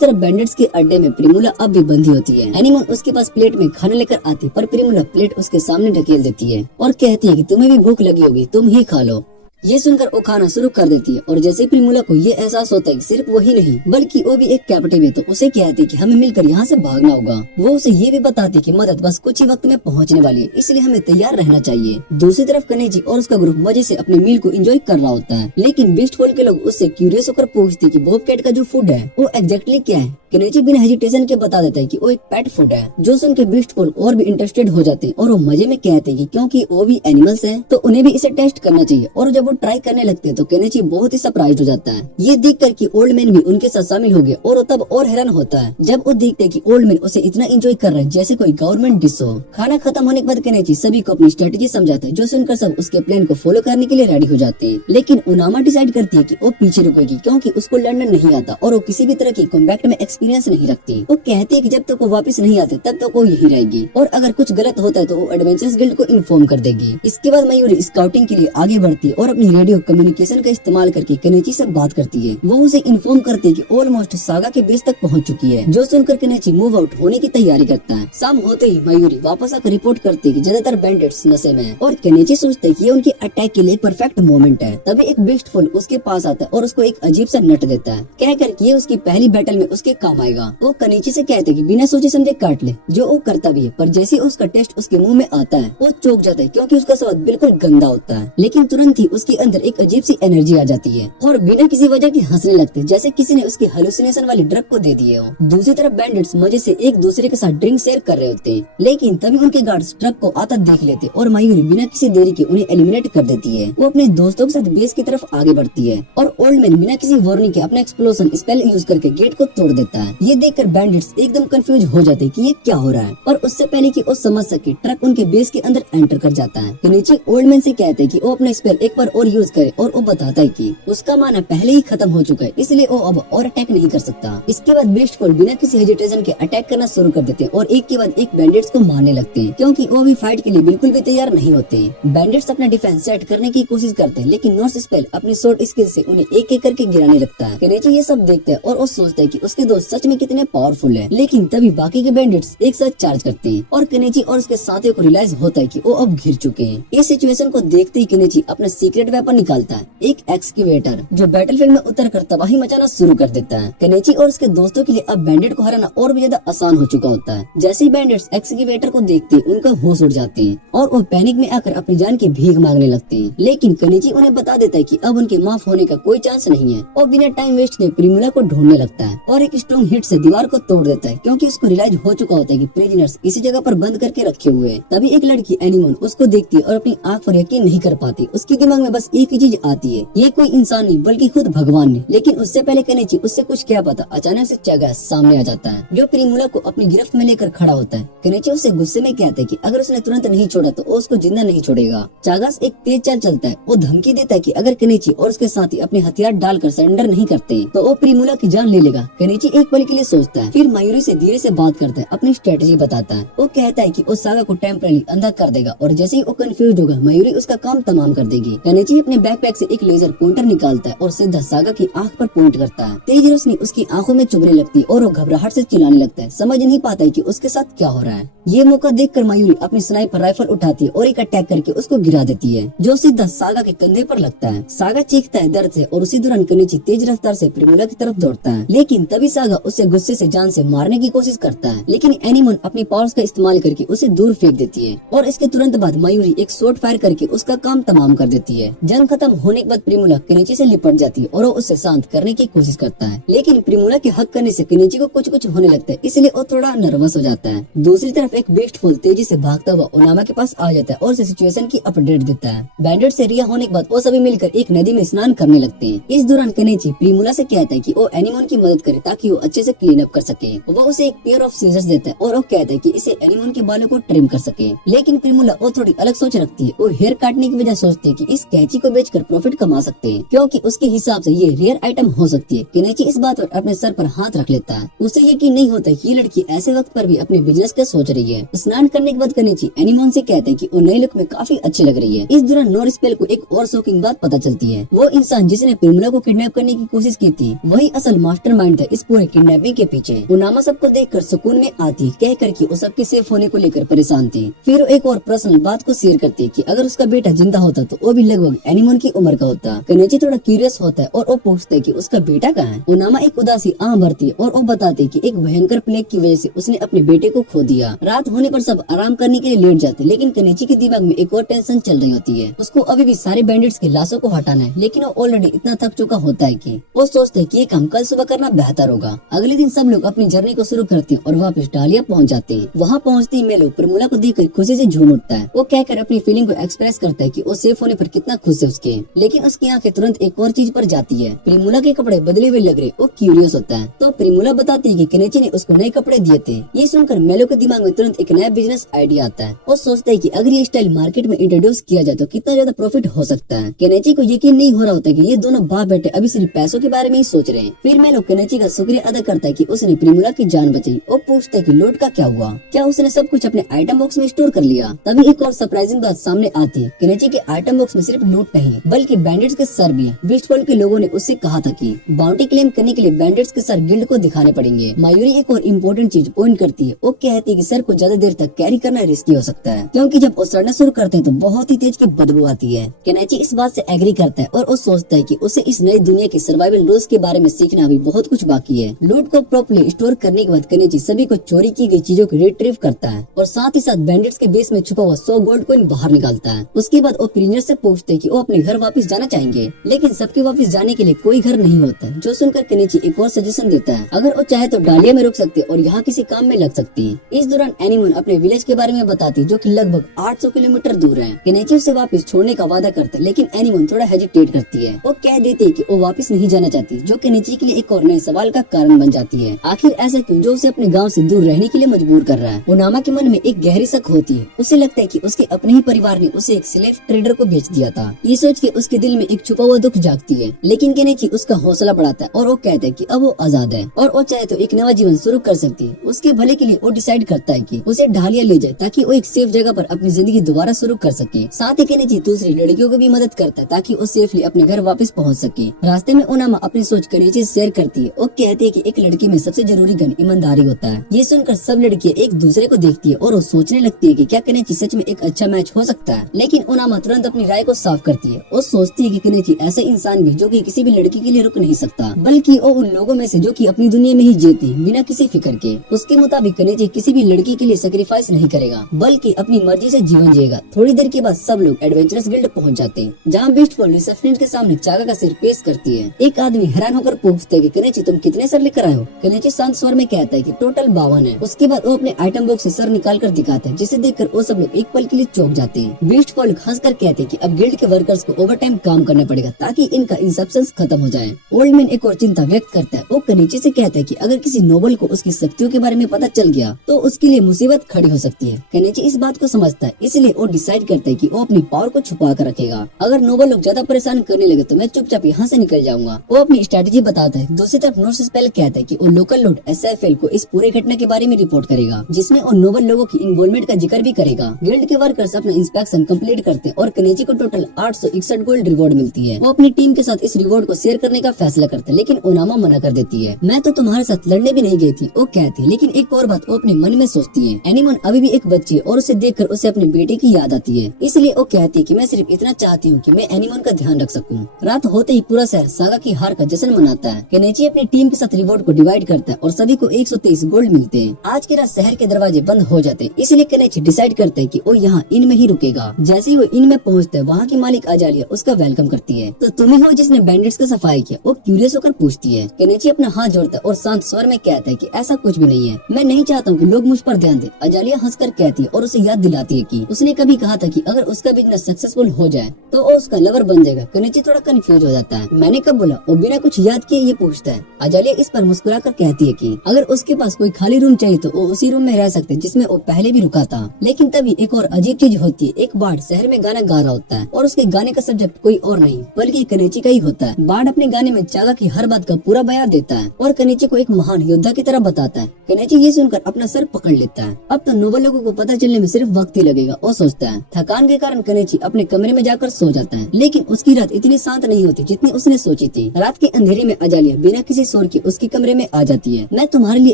तरफ बैंडिट्स के अड्डे में प्रिमुला अब भी बंधी होती है। एनिमल उसके पास प्लेट में खाना लेकर आती है पर प्रिमुला प्लेट उसके सामने ढकेल देती है और कहती है कि तुम्हें भी भूख लगी होगी, तुम ही खा लो। ये सुनकर वो खाना शुरू कर देती है और जैसे प्रिमुला को ये एहसास होता है कि सिर्फ वही नहीं बल्कि वो भी एक कैप्टिव है, तो उसे कहती है कि हमें मिलकर यहाँ से भागना होगा। वो उसे ये भी बताती है कि मदद बस कुछ ही वक्त में पहुँचने वाली है, इसलिए हमें तैयार रहना चाहिए। दूसरी तरफ केनिची और उसका ग्रुप मजे से अपने मील को एंजॉय कर रहा होता है, लेकिन बीस्टफॉल के लोग उससे क्यूरियस होकर पूछते हैं कि बॉब कैट का जो फूड है वो एग्जैक्टली क्या है। केनिची बिना हेजिटेशन के बता देता है कि वो एक पेट फूड है, जो सुन के बीस्टफॉल और भी इंटरेस्टेड हो जाते हैं और वो मजे में कहते हैं कि क्योंकि वो भी एनिमल्स हैं तो उन्हें भी इसे टेस्ट करना चाहिए। और जब वो ट्राई करने लगते हैं तो केनिची बहुत ही सरप्राइज हो जाता है ये देखकर कि ओल्ड मैन भी उनके साथ शामिल हो गए और वो तब और हैरान होता है जब वो देखते हैं कि ओल्ड मैन उसे इतना एंजॉय कर रहे हैं जैसे कोई गवर्नमेंट डिश हो। खाना खत्म होने के बाद केनिची सभी को अपनी स्ट्रेटेजी समझाता है, जो सुनकर सब उसके प्लान को फॉलो करने के लिए रेडी हो जाते हैं। लेकिन उनामा डिसाइड करती है कि वो पीछे रुकेगी क्योंकि उसको लड़ना नहीं आता और वो किसी भी तरह की कॉम्बैट में एक्सपीरियंस नहीं रखती। वो कहती है कि जब तक वो वापस नहीं आते तब तक वो यही रहेगी और अगर कुछ गलत होता है तो वो एडवेंचरस गिल्ड को इन्फॉर्म कर देगी। इसके बाद मयूरी स्काउटिंग के लिए आगे बढ़ती है और अपनी रेडियो कम्युनिकेशन का इस्तेमाल करके केनिची से बात करती है। वो उसे इन्फॉर्म करती है कि ऑलमोस्ट सागा के बेस तक पहुंच चुकी है, जो सुनकर केनिची मूव आउट होने की तैयारी करता है। शाम होते ही मयूरी वापस आकर रिपोर्ट करती है कि ज्यादातर बैंडिट्स नशे में हैं और केनिची सोचता है कि ये उनके अटैक के लिए परफेक्ट मोमेंट है। तभी एक बीस्टफुल उसके पास आता है और उसको एक अजीब सा नट देता है, कहकर कि ये उसकी पहली बैटल में उसके काम आएगा। वो केनिची से कहते हैं कि बिना सोचे समझे काट ले, जो वो करता भी है, पर जैसे उसका टेस्ट उसके मुंह में आता है वो चौंक जाता है क्योंकि उसका स्वाद बिल्कुल गंदा होता है। लेकिन तुरंत ही उसके अंदर एक अजीब सी एनर्जी आ जाती है और बिना किसी वजह के हंसने लगते हैं, जैसे किसी ने उसकी हेलुसिनेशन वाली ड्रग को दे दी हो। दूसरी तरफ बैंडिट्स मजे से एक दूसरे के साथ ड्रिंक शेयर कर रहे होते हैं, लेकिन तभी उनके गार्ड्स ट्रक को आता देख लेते और मयूरी बिना किसी देरी के उन्हें एलिमिनेट कर देती है। वो अपने दोस्तों के साथ बेस की तरफ आगे बढ़ती है और ओल्ड मैन बिना किसी वार्निंग के अपना एक्सप्लोजन स्पेल यूज करके गेट को तोड़ देता है। ये देखकर बैंडिट्स एकदम कंफ्यूज हो जाते हैं कि ये क्या हो रहा है, पर उससे पहले कि वो समझ सके ट्रक उनके बेस के अंदर एंटर कर जाता है। केनिची ओल्ड मैन से कहते हैं कि वो अपना स्पेल एक बार और यूज करे और वो बताता है कि उसका माना पहले ही खत्म हो चुका है, इसलिए वो अब और अटैक नहीं कर सकता। इसके बाद बीस्टफुल बिना किसी हेजिटेशन के अटैक करना शुरू कर देते हैं और एक के बाद एक बैंडिट्स को मारने लगते हैं क्योंकि वो भी फाइट के लिए बिल्कुल भी तैयार नहीं होते। बैंडिट्स अपना डिफेंस सेट करने की कोशिश करते हैं, लेकिन नॉर्थ स्पेल अपनी शॉर्ट स्किल से उन्हें एक एक करके गिराने लगता है। केनिची ये सब देखता है और वो सोचता है कि उसके दोस्त सच में कितने पावरफुल है, लेकिन तभी बाकी के बैंडिट्स एक साथ चार्ज करते हैं और केनिची और उसके साथियों को रियलाइज होता है कि वो अब घिर चुके हैं। इस सिचुएशन को देखते ही केनिची अपना सीक्रेट वेपन निकालता है, एक एक्सकेवेटर, जो बैटलफील्ड में उतरकर तबाही मचाना शुरू कर देता है। केनिची और उसके दोस्तों के लिए अब बैंडिट को हराना और भी ज्यादा आसान हो चुका होता है। जैसे ही बैंडिट्स एक्सकेवेटर को देखते हैं उनका होश उड़ जाते हैं और वो पैनिक में आकर अपनी जान की भीख मांगने लगते हैं, लेकिन केनिची उन्हें बता देता है कि अब उनके माफ होने का कोई चांस नहीं है और बिना टाइम वेस्ट किए प्रिमुला को ढूंढने लगता है और एक स्ट्रॉन्ग हिट से दीवार को तोड़ देता है क्योंकि उसको रियलाइज हो चुका होता है कि प्रिजनर्स इसी जगह पर बंद करके रखे हुए हैं। तभी एक लड़की एनिमल उसको देखती है और अपनी आंख पर यकीन नहीं कर पाती। उसके दिमाग में बस एक ही चीज आती है, ये कोई इंसान नहीं बल्कि खुद भगवान ने। लेकिन उससे पहले केनिची उससे कुछ क्या पता अचानक से चागास सामने आ जाता है, जो प्रिमुला को अपनी गिरफ्त में लेकर खड़ा होता है। केनिची उससे गुस्से में कहता है कि अगर उसने तुरंत नहीं छोड़ा तो वो उसको जिंदा नहीं छोड़ेगा। चागास एक तेज चाल चलता है, वो धमकी देता है कि अगर केनिची और उसके साथी अपने हथियार डालकर सरेंडर नहीं करते तो वो प्रिमुला की जान ले लेगा। केनिची एक पल के लिए सोचता है, फिर मयूरी से धीरे से बात करता है, अपनी स्ट्रेटेजी बताता है। वो कहता है कि वो सागा को टेम्पररी अंधा कर देगा और जैसे ही वो कंफ्यूज होगा मयूरी उसका काम तमाम कर देगी। केनिची अपने बैकपैक से एक लेजर पॉइंटर निकालता है और सीधा सागा की आंख पर पॉइंट करता है। तेज रोशनी उसकी आंखों में चुभने लगती है और वो घबराहट से चिल्लाने लगता है, समझ नहीं पाता है कि उसके साथ क्या हो रहा है। ये मौका देखकर मयूरी अपनी स्नाइपर राइफल उठाती है और एक अटैक करके उसको गिरा देती है, जो सीधा सागा के कंधे पर लगता है। सागा चीखता है दर्द से और उसी दौरान केनिची तेज रफ्तार से प्रिमुला की तरफ दौड़ता है, लेकिन तभी सागा सागा उसे गुस्से से जान से मारने की कोशिश करता है, लेकिन एनीमोन अपनी पावर्स का इस्तेमाल करके उसे दूर फेंक देती है और इसके तुरंत बाद मायूरी एक शॉट फायर करके उसका काम तमाम कर देती है। जंग खत्म होने के बाद प्रिमोला केनेची से लिपट जाती है और वो उसे शांत करने की कोशिश करता है, लेकिन प्रिमोला के हक करने से केनेची को कुछ होने लगता है, इसलिए वो थोड़ा नर्वस हो जाता है। दूसरी तरफ एक बेस्टफुल तेजी से भागता हुआ ओनामा के पास आ जाता है और उसे सिचुएशन की अपडेट देता है। बैंडेड से रिहा होने के बाद वो सभी मिलकर एक नदी में स्नान करने लगते हैं। इस दौरान केनेची प्रिमोला से कहता है कि वो एनीमोन की मदद करे ताकि वो अच्छे से क्लीन अप कर सके। वो उसे एक पेयर ऑफ सीजर्स देता है और वो कहता है कि इसे एनीमोन के बालों को ट्रिम कर सके, लेकिन प्रिमोला वो थोड़ी अलग सोच रखती है। वो हेयर काटने की वजह सोचती है कि इस कैंची को बेचकर प्रॉफिट कमा सकते हैं, क्योंकि उसके हिसाब से ये रेयर आइटम हो सकती है। केनेची इस बात पर अपने सर पर हाथ रख लेता है। उसे यकीन नहीं होता कि ये लड़की ऐसे वक्त पर भी अपने बिजनेस का सोच रही है। स्नान करने के बाद केनेची एनीमोन से कहते हैं कि वो नए लुक में काफी अच्छी लग रही है। इस दौरान नोरिस्पेल को एक और शॉकिंग बात पता चलती है। वो इंसान जिसने प्रिमोला को किडनैप करने की कोशिश की थी वही असल मास्टरमाइंड था इस पूरे किडनैपिंग के पीछे। ओनामा सबको देखकर सुकून में आती, कह कर कि वो सबके सेफ होने को लेकर परेशान थी। फिर वो एक और पर्सनल बात को शेयर करती है कि अगर उसका बेटा जिंदा होता तो वो भी लगभग एनीमोन की उम्र का होता। केनेची थोड़ा क्यूरियस होता है और वो पूछता है कि उसका बेटा कहाँ है। ओनामा एक उदासी आंख भरती है और वो बताती है कि एक भयंकर प्लेग की वजह से उसने अपने बेटे को खो दिया। रात होने पर सब आराम करने के लिए लेट जाते, लेकिन केनेची के दिमाग में एक और टेंशन चल रही होती है। उसको अभी भी सारे बैंडिट्स के लाशों को हटाना है, लेकिन वो ऑलरेडी इतना थक चुका होता है कि वो सोचते है कि ये काम कल सुबह करना बेहतर होगा। अगले दिन सब लोग अपनी जर्नी को शुरू करते हैं और वापस डालिया पहुंच जाते हैं। वहाँ पहुँचते ही मेलो प्रिमोला को देखकर खुशी से झूम उठता है। वो कहकर अपनी फीलिंग को एक्सप्रेस करता है कि वो सेफ होने पर कितना खुश है उसके, लेकिन उसकी आंखें तुरंत एक और चीज पर जाती है। प्रिमोला के कपड़े बदले हुए लग रहे, वो क्यूरियस होता है। तो प्रिमोला बताती है कि केनेची ने उसको नए कपड़े दिए थे। ये सुनकर मेलो के दिमाग में तुरंत एक नया बिजनेस आइडिया आता है। वो सोचता है कि अगर ये स्टाइल मार्केट में इंट्रोड्यूस किया जाए तो कितना ज्यादा प्रॉफिट हो सकता है। केनेची को यकीन नहीं हो रहा होता कि ये दोनों बाप बेटे अभी सिर्फ पैसों के बारे में ही सोच रहे हैं। फिर मेलो केनेची का शुक्रिया अदा करता है कि उसने प्रिमोला की जान बचाई। वो पूछता है कि लूट का क्या हुआ, क्या उसने सब कुछ अपने आइटम बॉक्स में स्टोर कर लिया। तभी एक और सरप्राइजिंग बात सामने आती है। केनेची के आइटम बॉक्स में सिर्फ लूट नहीं बल्कि बैंडिट्स के सर भी। बीस्टफॉल के लोगों ने उससे कहा था कि बाउंटी क्लेम करने के लिए बैंडिट्स के सर गिल्ड को दिखाने पड़ेंगे। मायूरी एक और इम्पोर्टेंट चीज पॉइंट करती है। वो कहती है कि सर को ज्यादा देर तक कैरी करना रिस्की हो सकता है, क्योंकि जब वो सड़ना शुरू करते हैं तो बहुत ही तेज की बदबू आती है। केनेची इस बात से एग्री करता है और वो सोचता है कि उसे इस नई दुनिया के सर्वाइवल रूल्स के बारे में सीखना भी बहुत कुछ बाकी है। लूट को प्रॉपर्ली स्टोर करने के बाद केनेची सभी को चोरी की गई चीजों को रिट्रीव करता है और साथ ही साथ बैंडिट्स के बेस में छुपा हुआ 100 गोल्ड कॉइन बाहर निकालता है। उसके बाद वो प्रिजनर से पूछते हैं कि वो अपने घर वापस जाना चाहेंगे, लेकिन सबके वापस जाने के लिए कोई घर नहीं होता, जो सुनकर केनेची एक और सजेशन देता है। अगर वो चाहे तो डालिया में रुक सकते और यहाँ किसी काम में लग सकती है। इस दौरान एनीमोन अपने विलेज के बारे में बताती, जो कि लगभग 800 किलोमीटर दूर है। केनेची उसे वापस छोड़ने का वादा करता है, लेकिन एनीमोन थोड़ा हेजिटेट करती है। वो कह देती है कि वो वापस नहीं जाना चाहती, जो केनेची के लिए एक और नए सवाल का कारण बन जाती है। आखिर ऐसा क्यों जो उसे अपने गाँव से दूर रहने के लिए मजबूर कर रहा है। ओनामा के मन में एक गहरी शक होती है। उसे लगता है कि उसके अपने ही परिवार ने उसे एक स्लेव ट्रेडर को बेच दिया था। ये सोच के उसके दिल में एक छुपा हुआ दुख जागती है, लेकिन केनेची उसका हौसला बढ़ाता है और वो कहता है कि अब वो आजाद है और वो चाहे तो एक नया जीवन शुरू कर सकती है। उसके भले के लिए वो डिसाइड करता है कि उसे ढालिया ले जाए ताकि वो एक सेफ जगह पर अपनी जिंदगी दोबारा शुरू कर सके। साथ ही केनेची दूसरी लड़कियों को भी मदद करता है ताकि वो सेफली अपने घर वापस पहुंच सके। रास्ते में ओनामा अपनी सोच केनेची से शेयर करती है। वो कहती है कि एक लड़की में सबसे जरूरी गुण ईमानदारी होता है। ये सुनकर सब लड़कियां एक दूसरे को देखती है और वो सोचने लगती है कि क्या केनेची सच में एक अच्छा मैच हो सकता है। लेकिन ओनामा तुरंत अपनी राय को साफ करती है। वो सोचती है कि केनेची ऐसा इंसान भी जो कि किसी भी लड़की के लिए रुक नहीं सकता, बल्कि वो उन लोगों में से जो कि अपनी दुनिया में ही जीते बिना किसी फिक्र के। उसके मुताबिक केनेची किसी भी लड़की के लिए सेक्रीफाइस नहीं करेगा, बल्कि अपनी मर्जी से जीवन जिएगा। थोड़ी देर के बाद सब लोग एडवेंचरस गिल्ड पहुंच जाते हैं, जहाँ बीस्टफॉल रिसेप्शनिस्ट के सामने चागा का सिर पेश करती है। एक आदमी हैरान होकर पूछता है कि केनेची तुम कितने सर लेकर आए हो। केनेची शांत स्वर में कहता है कि टोटल 52 है। उसके बाद वो अपने आइटम बॉक्स से सर निकाल कर दिखाता है, जिसे देखकर वो सब लोग एक पल के लिए चौंक जाते हैं। बीस्टफॉल हंसकर कहते हैं कि अब गिल्ड के वर्कर्स को ओवर टाइम काम करना पड़ेगा ताकि इनका इंसेप्शन खत्म हो जाए। ओल्ड मैन एक और चिंता व्यक्त करता है। वो केनेची से कहता है कि अगर किसी नोबल को उसकी शक्तियों के बारे में पता चल गया तो उसके लिए मुसीबत खड़ी हो सकती है। केनेची इस बात को समझता है, इसलिए वो डिसाइड करता है कि वो अपनी पावर को छुपा कर रखेगा। अगर नोबल लोग ज्यादा परेशान करने लगे तो मैं चुपचाप यहाँ से निकल जाऊंगा। वो अपनी स्ट्रेटेजी बताता है। दूसरी तरफ नोर्सपेल कहता है कि वो लोकल लॉर्ड SFL को इस पूरे घटना के बारे में रिपोर्ट करेगा, जिसमें वो नोबल लोगों की इन्वॉल्वमेंट का जिक्र भी करेगा। गिल्ड के वर्कर्स अपना इंस्पेक्शन कंप्लीट करते हैं और केनेची को टोटल 861 गोल्ड रिवॉर्ड मिलती है। वो अपनी टीम के साथ इस रिवॉर्ड को शेयर करने का फैसला करते हैं, लेकिन ओनामा मना कर देती है। मैं तो तुम्हारे साथ लड़ने भी नहीं गई थी, वो कहती है। लेकिन एक और बात वो अपने मन में सोचती है, एनीमोन अभी भी एक बच्ची है और उसे देखकर उसे अपने बेटे की याद आती है। इसलिए वो कहती है कि मैं सिर्फ इतना चाहती हूँ कि मैं एनीमोन का ध्यान रख सकूं। रात होते ही पूरा शहर सागा की हार का जश्न मनाता है। केनेची अपनी टीम के साथ रिवॉर्ड को डिवाइड करता है और सभी को 123 गोल्ड मिलते हैं। आज की रात शहर के दरवाजे बंद हो जाते हैं, इसलिए केनेची डिसाइड करता है कि वो यहाँ इन में ही रुकेगा। जैसे ही वो इन में पहुँचता है, वहाँ की मालिक अजालिया उसका वेलकम करती है। तो तुम ही हो जिसने बैंडिट्स का सफाई किया? वो क्यूरियस होकर पूछती है। केनेची अपना हाथ जोड़ता है और शांत स्वर में कहता है कि ऐसा कुछ भी नहीं है, मैं नहीं चाहता हूँ कि लोग मुझ पर ध्यान दें। अजालिया हंसकर कहती है और उसे याद दिलाती है कि उसने कभी कहा था कि अगर उसका बिजनेस सक्सेसफुल हो जाए तो वो उसका लवर बन जाएगा। केनेची थोड़ा कंफ्यूज हो जाता है। मैंने कब बोला? वो बिना कुछ याद किए ये पूछता है। अजालिया इस पर मुस्कुराकर कहती है कि अगर उसके पास कोई खाली रूम चाहिए तो वो उसी रूम में रह सकते जिसमें वो पहले भी रुका था। लेकिन तभी एक और अजीब चीज होती है। एक बार्ड शहर में गाना गा रहा होता है और उसके गाने का सब्जेक्ट कोई और नहीं बल्कि केनेची का ही होता है। बार्ड अपने गाने में चागा की हर बात का पूरा बयान देता है और केनेची को एक महान योद्धा की तरह बताता है। केनेची ये सुनकर अपना सर पकड़ लेता है। अब तो नोबल लोगों को पता चलने में सिर्फ वक्त ही लगेगा, वो सोचता है। थकान के कारण केनेची अपने कमरे में जाकर सो जाता है, लेकिन उसकी रात इतनी शांत नहीं होती जितनी उसने सोची थी। रात के अंधेरे में अजालिया बिना किसी शोर के उसके कमरे में आ जाती है। मैं तुम्हारे लिए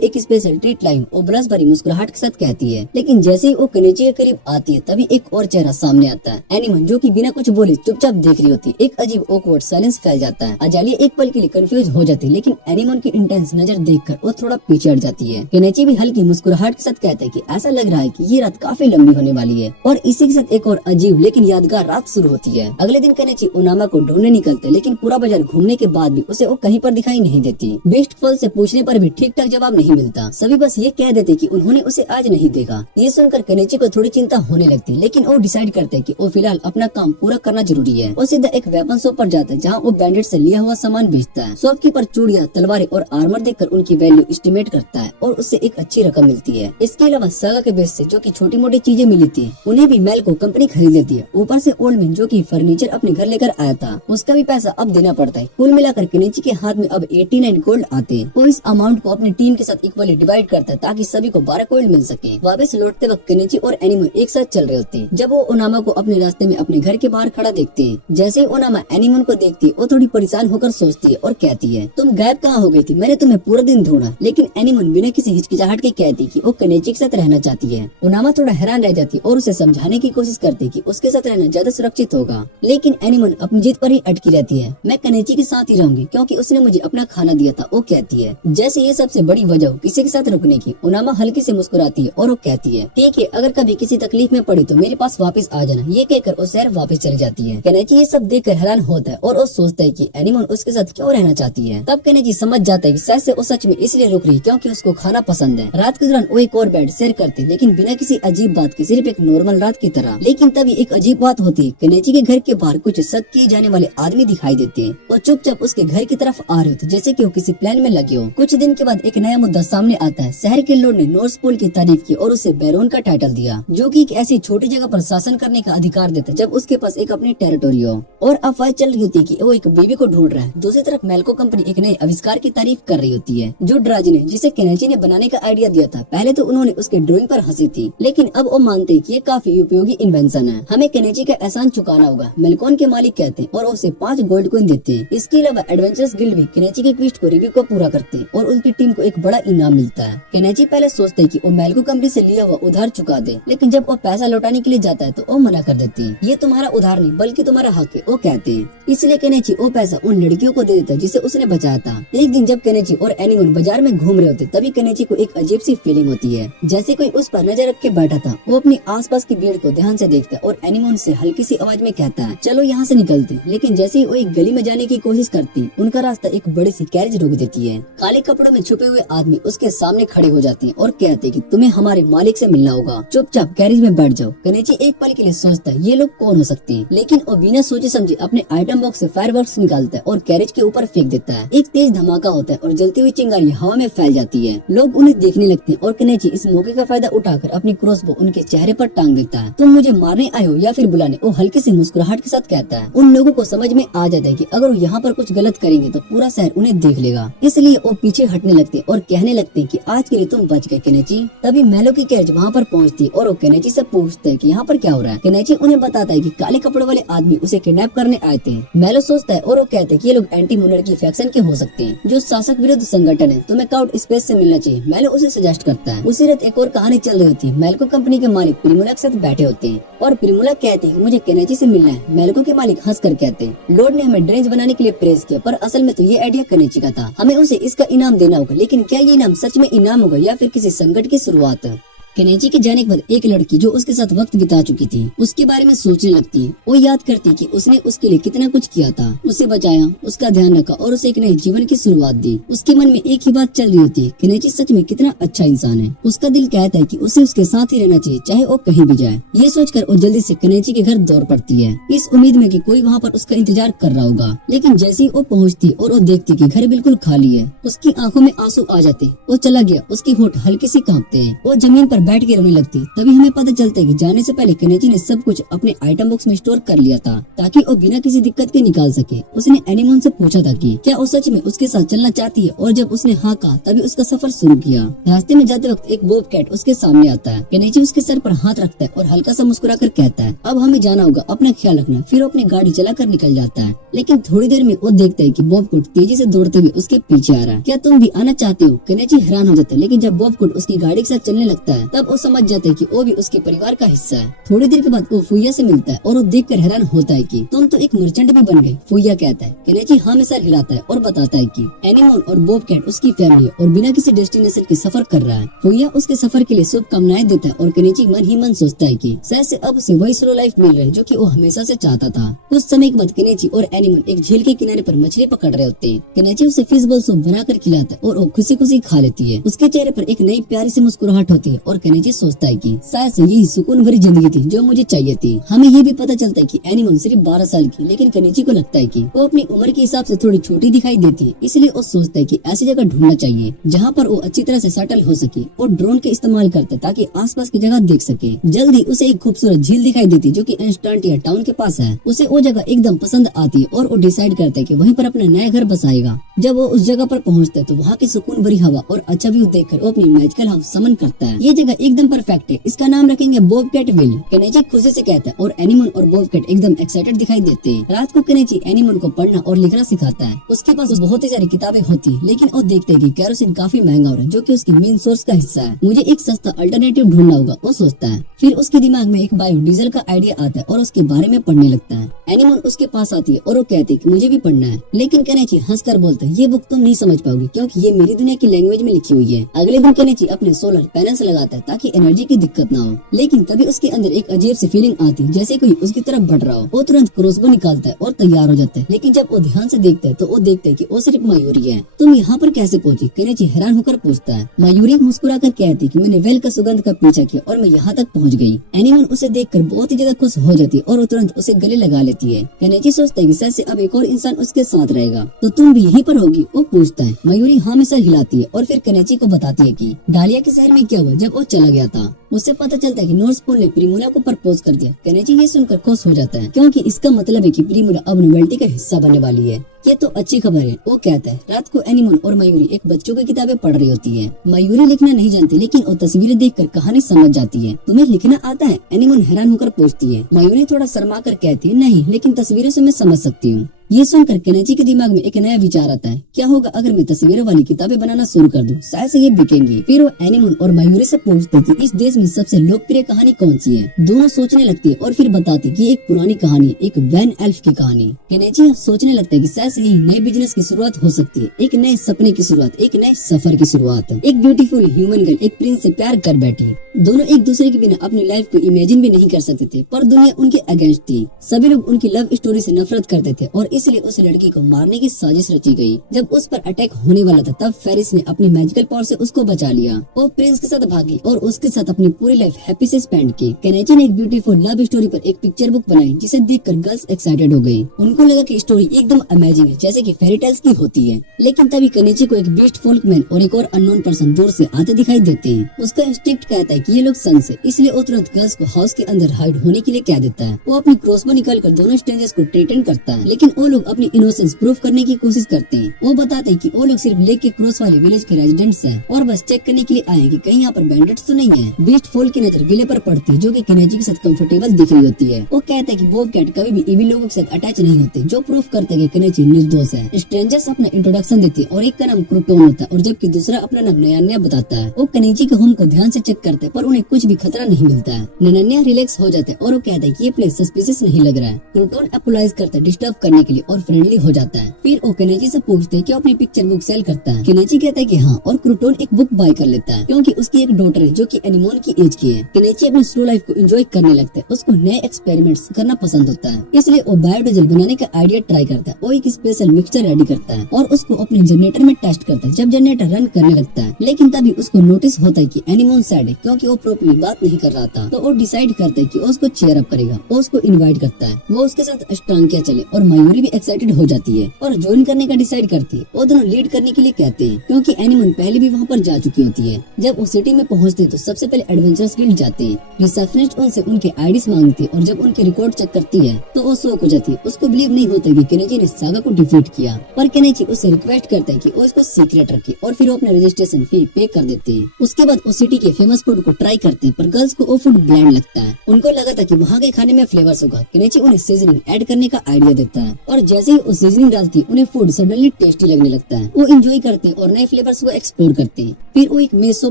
एक स्पेशल ट्रीट लाई हूँ, वो ब्रश भरी मुस्कुराहट के साथ कहती है। लेकिन जैसे ही वो केनेची के करीब आती है तभी एक और चेहरा सामने आता है। एनिमन, जो कि बिना कुछ बोले चुपचाप देख रही होती। एक अजीब ऑकवर्ड साइलेंस फैल जाता है। अजालिया एक पल के लिए कंफ्यूज हो जाती है, लेकिन एनिमन की इंटेंस नजर देखकर वो थोड़ा पीछे हट जाती है। केनेची भी हल्की मुस्कुराहट के साथ कहता है कि ऐसा लग रहा है कि ये रात काफी लंबी होने वाली है। और इसी के साथ एक और अजीब लेकिन यादगार रात शुरू होती है। अगले दिन केनेची ओनामा को ढूंढने निकलते, लेकिन पूरा बाजार घूमने के बाद भी उसे वो कहीं पर दिखाई नहीं देती। बेस्ट फॉल से पूछने पर भी ठीक ठाक जवाब नहीं मिलता। सभी बस ये कह देते कि उन्होंने उसे आज नहीं देखा। ये सुनकर केनेची को थोड़ी चिंता होने लगती, लेकिन वो डिसाइड करते हैं कि वो फिलहाल अपना काम पूरा करना जरूरी है। वो सीधा एक वेपन शॉप पर जाता है जहाँ वो बैंडेड से लिया हुआ सामान बेचता है। शॉपकीपर चूड़ियां, तलवारें और आर्मर देखकर उनकी वैल्यू एस्टिमेट करता है और उससे एक अच्छी रकम मिलती है। इसके अलावा सागा के बेस से जो की छोटी मोटी चीजें मिली थी उन्हें भी मेल को कंपनी खरीद लेती है। ऊपर से ओल्ड मैन जो की फर्नीचर अपने घर लेकर आया था उसका भी पैसा अब देना पड़ता है। कुल मिलाकर केनेची के हाथ में अब 89 गोल्ड आते हैं। वो इस अमाउंट को अपनी टीम के साथ इक्वली डिवाइड करता है ताकि सभी को 12 गोल्ड मिल सके। वापस लौटते वक्त केनेची और एनिमन एक साथ चल रहे होते हैं जब वो ओनामा को अपने रास्ते में अपने घर के बाहर खड़ा देखते हैं। जैसे ही ओनामा एनिमन को देखती है वो थोड़ी परेशान होकर सोचती है और कहती है, तुम गायब कहाँ हो गई थी? मैंने तुम्हें पूरा दिन ढूंढा। लेकिन एनिमन बिना किसी हिचकिचाहट के कहती कि वो केनेची के साथ रहना चाहती है। ओनामा थोड़ा हैरान रह जाती और उसे समझाने की कोशिश करती कि उसके साथ रहना ज्यादा सुरक्षित होगा, लेकिन एनिमन अपनी जिद पर ही अटकी रहती है। मैं केनेची के साथ ही रहूंगी क्योंकि उसने मुझे अपना खाना दिया था, वो कहती है। जैसे ये सबसे बड़ी वजह किसी के साथ रुकने की। ओनामा हल्की से मुस्कुराती है और वो कहती है, ठीक है, अगर कभी किसी तकलीफ में पड़ी तो मेरे पास वापस आ जाना। ये कहकर वो शहर वापस चली जाती है। केनेची ये सब देखकर हैरान होता है और वो सोचता है कि एनिमन उसके साथ क्यों रहना चाहती है। तब केनेची समझ जाता है कि शायद से वो सच में इसलिए रुक रही क्योंकि उसको खाना पसंद है। रात के दौरान वो एक और बेड शेयर करते, लेकिन बिना किसी अजीब बात के, सिर्फ एक नॉर्मल रात की तरह। लेकिन तभी एक अजीब बात होती है। केनेची के घर के बाहर कुछ शक किए जाने वाले आदमी दिखाई देते हैं। वो चुपचाप उसके घर की तरफ आ रहे होते जैसे कि वो किसी प्लान में लगे हो। कुछ दिन के बाद एक नया मुद्दा सामने आता है। शहर के लोग ने नॉर्थ पोल की तारीफ की और उसे बैरोन का टाइटल दिया, जो कि एक ऐसी छोटी जगह पर शासन करने का अधिकार देता जब उसके पास एक अपनी टेरिटोरी हो। और अफवाह चल रही होती है कि वो एक बेबी को ढूंढ रहा है। दूसरी तरफ मेल्को कंपनी एक नए आविष्कार की तारीफ कर रही होती है जो ड्राजी ने, जिसे केनेची ने बनाने का आइडिया दिया था। पहले तो उन्होंने उसके ड्राइंग पर हंसी थी, लेकिन अब वो मानते हैं कि ये काफी उपयोगी इन्वेंशन है। हमें केनेची का एहसान चुकाना होगा, मेल्कोन के मालिक कहते हैं और उसे 5 गोल्ड कॉइन देते हैं। इसके अलावा एडवेंचरस गिल्ड भी केनेची के क्वेस्ट को रिव्यू को पूरा करते हैं और उनकी टीम को एक बड़ा इनाम मिलता है। केनेची पहले सोचते है कि वो मेल्को कंपनी से लिया हुआ उधार चुका दे, लेकिन जब वो पैसा लौटाने के लिए जाता है तो वो मना कर देती है। ये तुम्हारा उधार नहीं बल्कि तुम्हारा हक है, वो कहते हैं। इसलिए केनेची वो पैसा उन लड़कियों को दे देता है जिसे उसने बचाया था। एक दिन जब केनेची और एनिमन बाजार में घूम रहे होते तभी केनेची को एक अजीब सी फीलिंग होती है, जैसे कोई उस पर नजर रख के बैठा था। वो अपनी आसपास की भीड़ को ध्यान से देखता है और एनिमन से हल्की सी आवाज में कहता है, चलो यहाँ से निकलते हैं। लेकिन जैसे ही वो एक गली में जाने की कोशिश करती, उनका रास्ता एक बड़ी सी कैरेज रोक देती है। काले कपड़ों में छुपे हुए आदमी उसके सामने खड़े हो जाते हैं और कहते हैं कि तुम्हें हमारे मालिक से मिलना होगा, चुपचाप कैरेज में बैठ जाओ। केनेची एक पल के लिए सोचता है ये लोग कौन हो सकते हैं, लेकिन वो बिना सोचे समझे अपने आइटम बॉक्स से फायरवर्क्स निकालता है और कैरेज के ऊपर फेंक देता है। एक तेज धमाका होता है और जलती हुई चिंगारी हवा में फैल जाती है। लोग उन्हें देखने लगते हैं और केनेची इस मौके का फायदा उठाकर अपनी क्रॉसबो उनके चेहरे पर टांग देता है। तुम मुझे मारने आए हो या फिर बुलाने, वो हल्की सी मुस्कुराहट के साथ कहता है। उन लोगों को समझ में आ जाता है कि अगर वो यहाँ पर कुछ गलत करेंगे तो पूरा शहर उन्हें देख लेगा, इसलिए वो पीछे हटने लगते और कहने लगते हैं कि आज के लिए तुम बच गए केनेची। तभी मेलो की कैरेज वहाँ पर पहुँचती और वो केनेची से पूछते हैं कि यहाँ पर क्या हो रहा है। केनेची उन्हें बताता है कि काले कपड़े वाले आदमी उसे किडनैप करने आए थे। मेलो सोचता है और वो कहते हैं कि ये लोग एंटी मोनर्की फैक्शन के हो सकते हैं जो शासक विरुद्ध संगठन है, तुम्हें काउट स्पेस से मिलना चाहिए। मेलो उसे सजेस्ट करता है। उसी रात एक और कहानी चल रही होती है। मेल्को कंपनी के मालिक प्रिमुला के साथ बैठे होते हैं और प्रिमुला कहती है मुझे केनेची से मिलना है। मेल्को के मालिक हंस कर कहते हैं, लॉर्ड ने हमें ड्रेंच बनाने के लिए प्रेस किया, पर असल में तो ये आइडिया केनेची का था। हमें उसे इसका इनाम देना होगा, लेकिन क्या ये इनाम सच में इनाम होगा या फिर किसी संकट की शुरुआत है। केनेची के जाने के बाद एक लड़की जो उसके साथ वक्त बिता चुकी थी उसके बारे में सोचने लगती है। वो याद करती कि उसने उसके लिए कितना कुछ किया था, उसे बचाया, उसका ध्यान रखा और उसे एक नए जीवन की शुरुआत दी। उसके मन में एक ही बात चल रही होती है, केनेची सच में कितना अच्छा इंसान है। उसका दिल कहता है कि उसे उसके साथ ही रहना चाहिए, चाहे वो कहीं भी जाए। ये सोचकर वो जल्दी से केनेची के घर दौड़ पड़ती है, इस उम्मीद में कि कोई वहाँ पर उसका इंतजार कर रहा होगा। लेकिन जैसे ही वो पहुँचती और वो देखती कि घर बिल्कुल खाली है, उसकी आंखों में आंसू आ जाते। वो चला गया, उसकी होठ हल्के से कांपते हैं। वो जमीन पर बैठ के रोने लगती। तभी हमें पता चलता है कि जाने से पहले केनेची ने सब कुछ अपने आइटम बॉक्स में स्टोर कर लिया था ताकि वो बिना किसी दिक्कत के निकाल सके। उसने एनिमोन से पूछा था कि क्या वो सच में उसके साथ चलना चाहती है, और जब उसने हाँ कहा तभी उसका सफर शुरू किया। रास्ते में जाते वक्त एक बॉब कैट उसके सामने आता है। केनेची उसके सर पर हाथ रखता है और हल्का सा मुस्कुराकर कहता है, अब हमें जाना होगा, अपना ख्याल रखना। फिर वो अपनी गाड़ी चलाकर निकल जाता है। लेकिन थोड़ी देर में वो देखता है कि बॉबकुट तेजी से दौड़ते हुए उसके पीछे आ रहा है। क्या तुम भी आना चाहते हो? केनेची हैरान हो जाता है, लेकिन जब बॉबकुट उसकी गाड़ी के साथ चलने लगता है तब वो समझ जाता है कि वो भी उसके परिवार का हिस्सा है। थोड़ी देर के बाद वो फुइया से मिलता है और वो देखकर हैरान होता है कि तुम तो एक मर्चेंट भी बन गए। फुइया कहता है। केनेची हाँ में सर हिलाता है और बताता है कि एनिमोन और बॉब कैट उसकी फैमिली है और बिना किसी डेस्टिनेशन के सफर कर रहा है। फुइया उसके सफर के लिए शुभकामनाएं देता है और केनेची मन ही मन सोचता है कि शायद से अब उसे वही स्लो लाइफ मिल रही है जो कि वो हमेशा से चाहता था। कुछ समय के बाद केनेची और एनिमोन एक झील के किनारे पर मछली पकड़ रहे होते हैं। केनेची उसे फिश बॉल सूप बनाकर खिलाता है और वो खुशी खुशी खा लेती है। उसके चेहरे पर एक नई प्यारी सी मुस्कुराहट होती है और केनेची सोचता है कि शायद से यही सुकून भरी जिंदगी थी जो मुझे चाहिए थी। हमें ये भी पता चलता है कि एनिमोन सिर्फ 12 साल की, लेकिन केनेची को लगता है कि वो अपनी उम्र के हिसाब से थोड़ी छोटी दिखाई देती है। इसलिए वो सोचता है कि ऐसी जगह ढूंढना चाहिए जहाँ पर वो अच्छी तरह से सेटल हो सके और ड्रोन के इस्तेमाल करता है ताकि आसपास की जगह देख सके। जल्दी उसे एक खूबसूरत झील दिखाई देती जो कि इंस्टांटिया टाउन के पास है। उसे वो जगह एकदम पसंद आती है और वो डिसाइड करता है कि वहीं पर अपना नया घर बसाएगा। जब वो उस जगह पर पहुँचता है तो वहाँ की सुकून भरी हवा और अच्छा व्यू देखकर वो अपनी मैजिकल हाउस समन करता है। ये जगह एकदम परफेक्ट है, इसका नाम रखेंगे बॉब कैट विल। केनेची खुशी से कहता है और एनिमोन और बॉब कैट एकदम एक्साइटेड दिखाई देते हैं। रात को केनेची एनिमोन को पढ़ना और लिखना सिखाता है। उसके पास बहुत ही सारी किताबें होती है, लेकिन वो देखते हैं कि केरोसिन काफी महंगा हो रहा है जो कि उसकी मेन सोर्स का हिस्सा है। मुझे एक सस्ता अल्टरनेटिव ढूंढना होगा, वो सोचता है। फिर उसके दिमाग में एक बायोडीजल का आइडिया आता है और उसके बारे में पढ़ने लगता है। एनिमोन उसके पास आती है और वो कहती है कि मुझे भी पढ़ना है, लेकिन केनेची हंसकर बोलता है ये बुक तुम नहीं समझ पाओगी क्योंकि ये मेरी दुनिया की लैंग्वेज में लिखी हुई है। अगले दिन केनेची अपने सोलर पैनल्स लगाता है ताकि एनर्जी की दिक्कत ना हो, लेकिन तभी उसके अंदर एक अजीब सी फीलिंग आती है जैसे कोई उसकी तरफ बढ़ रहा हो। वो तुरंत क्रॉसबो निकालता है और तैयार हो जाता है, लेकिन जब वो ध्यान से देखता है तो वो देखता है कि वो सिर्फ मयूरी है। तुम यहाँ पर कैसे पहुँची? केनेची हैरान होकर पूछता है। मयूरी मुस्कुराकर कहती है कि मैंने वेल का सुगंध का पीछा किया और मैं यहाँ तक पहुँच गई। एनिमोन उसे देखकर बहुत ही ज्यादा खुश हो जाती है और वो तुरंत उसे गले लगा लेती है। केनेची सोचता है कि शायद से अब एक और इंसान उसके साथ रहेगा। तो तुम भी यहीं पर होगी? वो पूछता है। मयूरी हाँ में सर हिलाती है और फिर केनेची को बताती है कि डालिया के शहर में क्या हुआ जब वो चला गया था। उससे पता चलता है कि नॉर्थ पोल ने प्रीमोला को प्रपोज कर दिया। केनेची ये सुनकर खुश हो जाता है क्योंकि इसका मतलब है कि प्रीमोला अब नोवेल्टी का हिस्सा बनने वाली है। ये तो अच्छी खबर है, वो कहता है। रात को एनिमोन और मयूरी एक बच्चों की किताबें पढ़ रही होती है। मयूरी लिखना नहीं जानती, लेकिन वो तस्वीरें देखकर कहानी समझ जाती है। तुम्हें लिखना आता है? एनिमोन हैरान होकर पूछती है। मयूरी थोड़ा शर्मा कर कहती है नहीं, लेकिन तस्वीरों से मैं समझ सकती हूँ। ये सुनकर केनेची के दिमाग में एक नया विचार आता है, क्या होगा अगर मैं तस्वीरों वाली किताबें बनाना शुरू कर दूं? शायद से ये बिकेंगी। फिर वो एनिमोन और मयूरी से पूछते हैं कि इस देश में सबसे लोकप्रिय कहानी कौन सी है। दोनों सोचने लगती है और फिर बताती कि एक पुरानी कहानी, एक वैन एल्फ की कहानी। केनेची सोचने लगता है कि शायद से यही नए बिजनेस की शुरुआत हो सकती है, एक नए सपने की शुरुआत, एक नए सफर की शुरुआत। एक ब्यूटीफुल ह्यूमन गर्ल एक प्रिंस से प्यार कर बैठी। दोनों एक दूसरे के बिना अपनी लाइफ को इमेजिन भी नहीं कर सकते थे, पर दुनिया उनके अगेंस्ट थी। सभी लोग उनकी लव स्टोरी से नफरत करते थे और इसलिए उस लड़की को मारने की साजिश रची गई। जब उस पर अटैक होने वाला था तब फेरिस ने अपनी मैजिकल पावर से उसको बचा लिया। वो प्रिंस के साथ भागी और उसके साथ अपनी पूरी लाइफ हैप्पी से स्पेंड की। केनेची ने एक ब्यूटीफुल लव स्टोरी पर एक पिक्चर बुक बनाई जिसे देखकर गर्ल्स एक्साइटेड हो गई। उनको लगा कि स्टोरी एकदम अमेजिंग है जैसे कि फेरी टेल्स की होती है। लेकिन तभी केनेची को एक बीस्ट फोल्कमैन और एक और अननोन पर्सन दूर से आते दिखाई देते हैं। उसका इंस्टिंक्ट कहता है कि ये लोग सन्स है, इसलिए वो तुरंत गर्ल्स को हाउस के अंदर हाइड होने के लिए कह देता है। वो अपनी क्रॉसबो निकालकर दोनों स्ट्रेंजर्स को थ्रेटन करता है, लेकिन वो लोग अपनी इनोसेंस प्रूफ करने की कोशिश करते हैं। वो बताते हैं कि वो लोग सिर्फ लेक के क्रॉस वाले विलेज के रेजिडेंट्स हैं और बस चेक करने के लिए आए हैं कि कहीं यहाँ पर बैंडिट्स तो नहीं है। बीस्ट फोल्क की नजर विले पर पड़ती है जो कि केनेची के साथ कंफर्टेबल दिख रही होती है। वो कहते हैं कि बॉब कैट कभी भी इविल लोगों के साथ अटैच नहीं होते, जो प्रूफ करते हैं कि केनेची निर्दोष है। स्ट्रेंजर्स अपना इंट्रोडक्शन देते हैं और एक का नाम क्रूटोन होता है और जबकि दूसरा अपना नाम नयान्या बताता है। वो केनेची के होम को ध्यान से चेक करते हैं पर उन्हें कुछ भी खतरा नहीं मिलता है। ननन्या रिलैक्स हो जाता है और वो कहता है कि ये प्लेस सस्पिशियस नहीं लग रहा है। क्रूटोन अपोलाइज करता है डिस्टर्ब करने के लिए और फ्रेंडली हो जाता है। फिर वो केनेची से पूछते हैं कि वो अपनी पिक्चर बुक सेल करता है। केनेची कहता है कि हाँ, और क्रूटोन एक बुक बाय कर लेता है क्योंकि उसकी एक डॉटर है जो कि एनिमोन की एज की है। केनेची अपनी स्लो लाइफ को एंजॉय करने लगता है। उसको नए एक्सपेरिमेंट्स करना पसंद होता है, इसलिए वो बायोडीजल बनाने का आइडिया ट्राई करता है। वो एक स्पेशल मिक्सचर रेडी करता है और उसको अपने जनरेटर में टेस्ट करता है। जब जनरेटर रन करने लगता है, लेकिन तभी उसको नोटिस होता है कि एनिमोन सैड है क्योंकि वो प्रॉपर्ली बात नहीं कर रहा था। तो वो डिसाइड करता है कि उसको चेयर अप करेगा। वो उसको इनवाइट करता है, वो उसके साथ अष्टांगिया चले और मयूरी भी एक्साइटेड हो जाती है और ज्वाइन करने का डिसाइड करती है। वो दोनों लीड करने के लिए कहते हैं क्योंकि एनिमोन पहले भी वहाँ पर जा चुकी होती है। जब वो सिटी में पहुँचते तो सबसे पहले एडवेंचर्स गिल्ड जाते हैं। रिसेप्शनिस्ट उनसे उनके आईडीज मांगती है और जब उनके रिकॉर्ड चेक करती है तो वो शॉक हो जाती है। उसको बिलीव नहीं होता कि केनेची ने सागा को डिफीट किया, पर केनेची उससे रिक्वेस्ट करता है कि वो इसको सीक्रेट रखे और फिर वो अपने रजिस्ट्रेशन फी पे कर देते हैं। उसके बाद वो सिटी के फेमस फूड को ट्राई करते हैं, पर गर्ल्स को वो फूड ब्लैंड लगता है। उनको लगा था कि वहाँ के खाने में फ्लेवर्स होगा। केनेची उन्हें सीजनिंग ऐड करने का आइडिया देता है और जैसे ही वो सीजनिंग डालती है उन्हें फूड सडनली टेस्टी लगने लगता है। वो एंजॉय करते हैं और नए फ्लेवर्स को एक्सप्लोर करते हैं। फिर वो एक मेज शो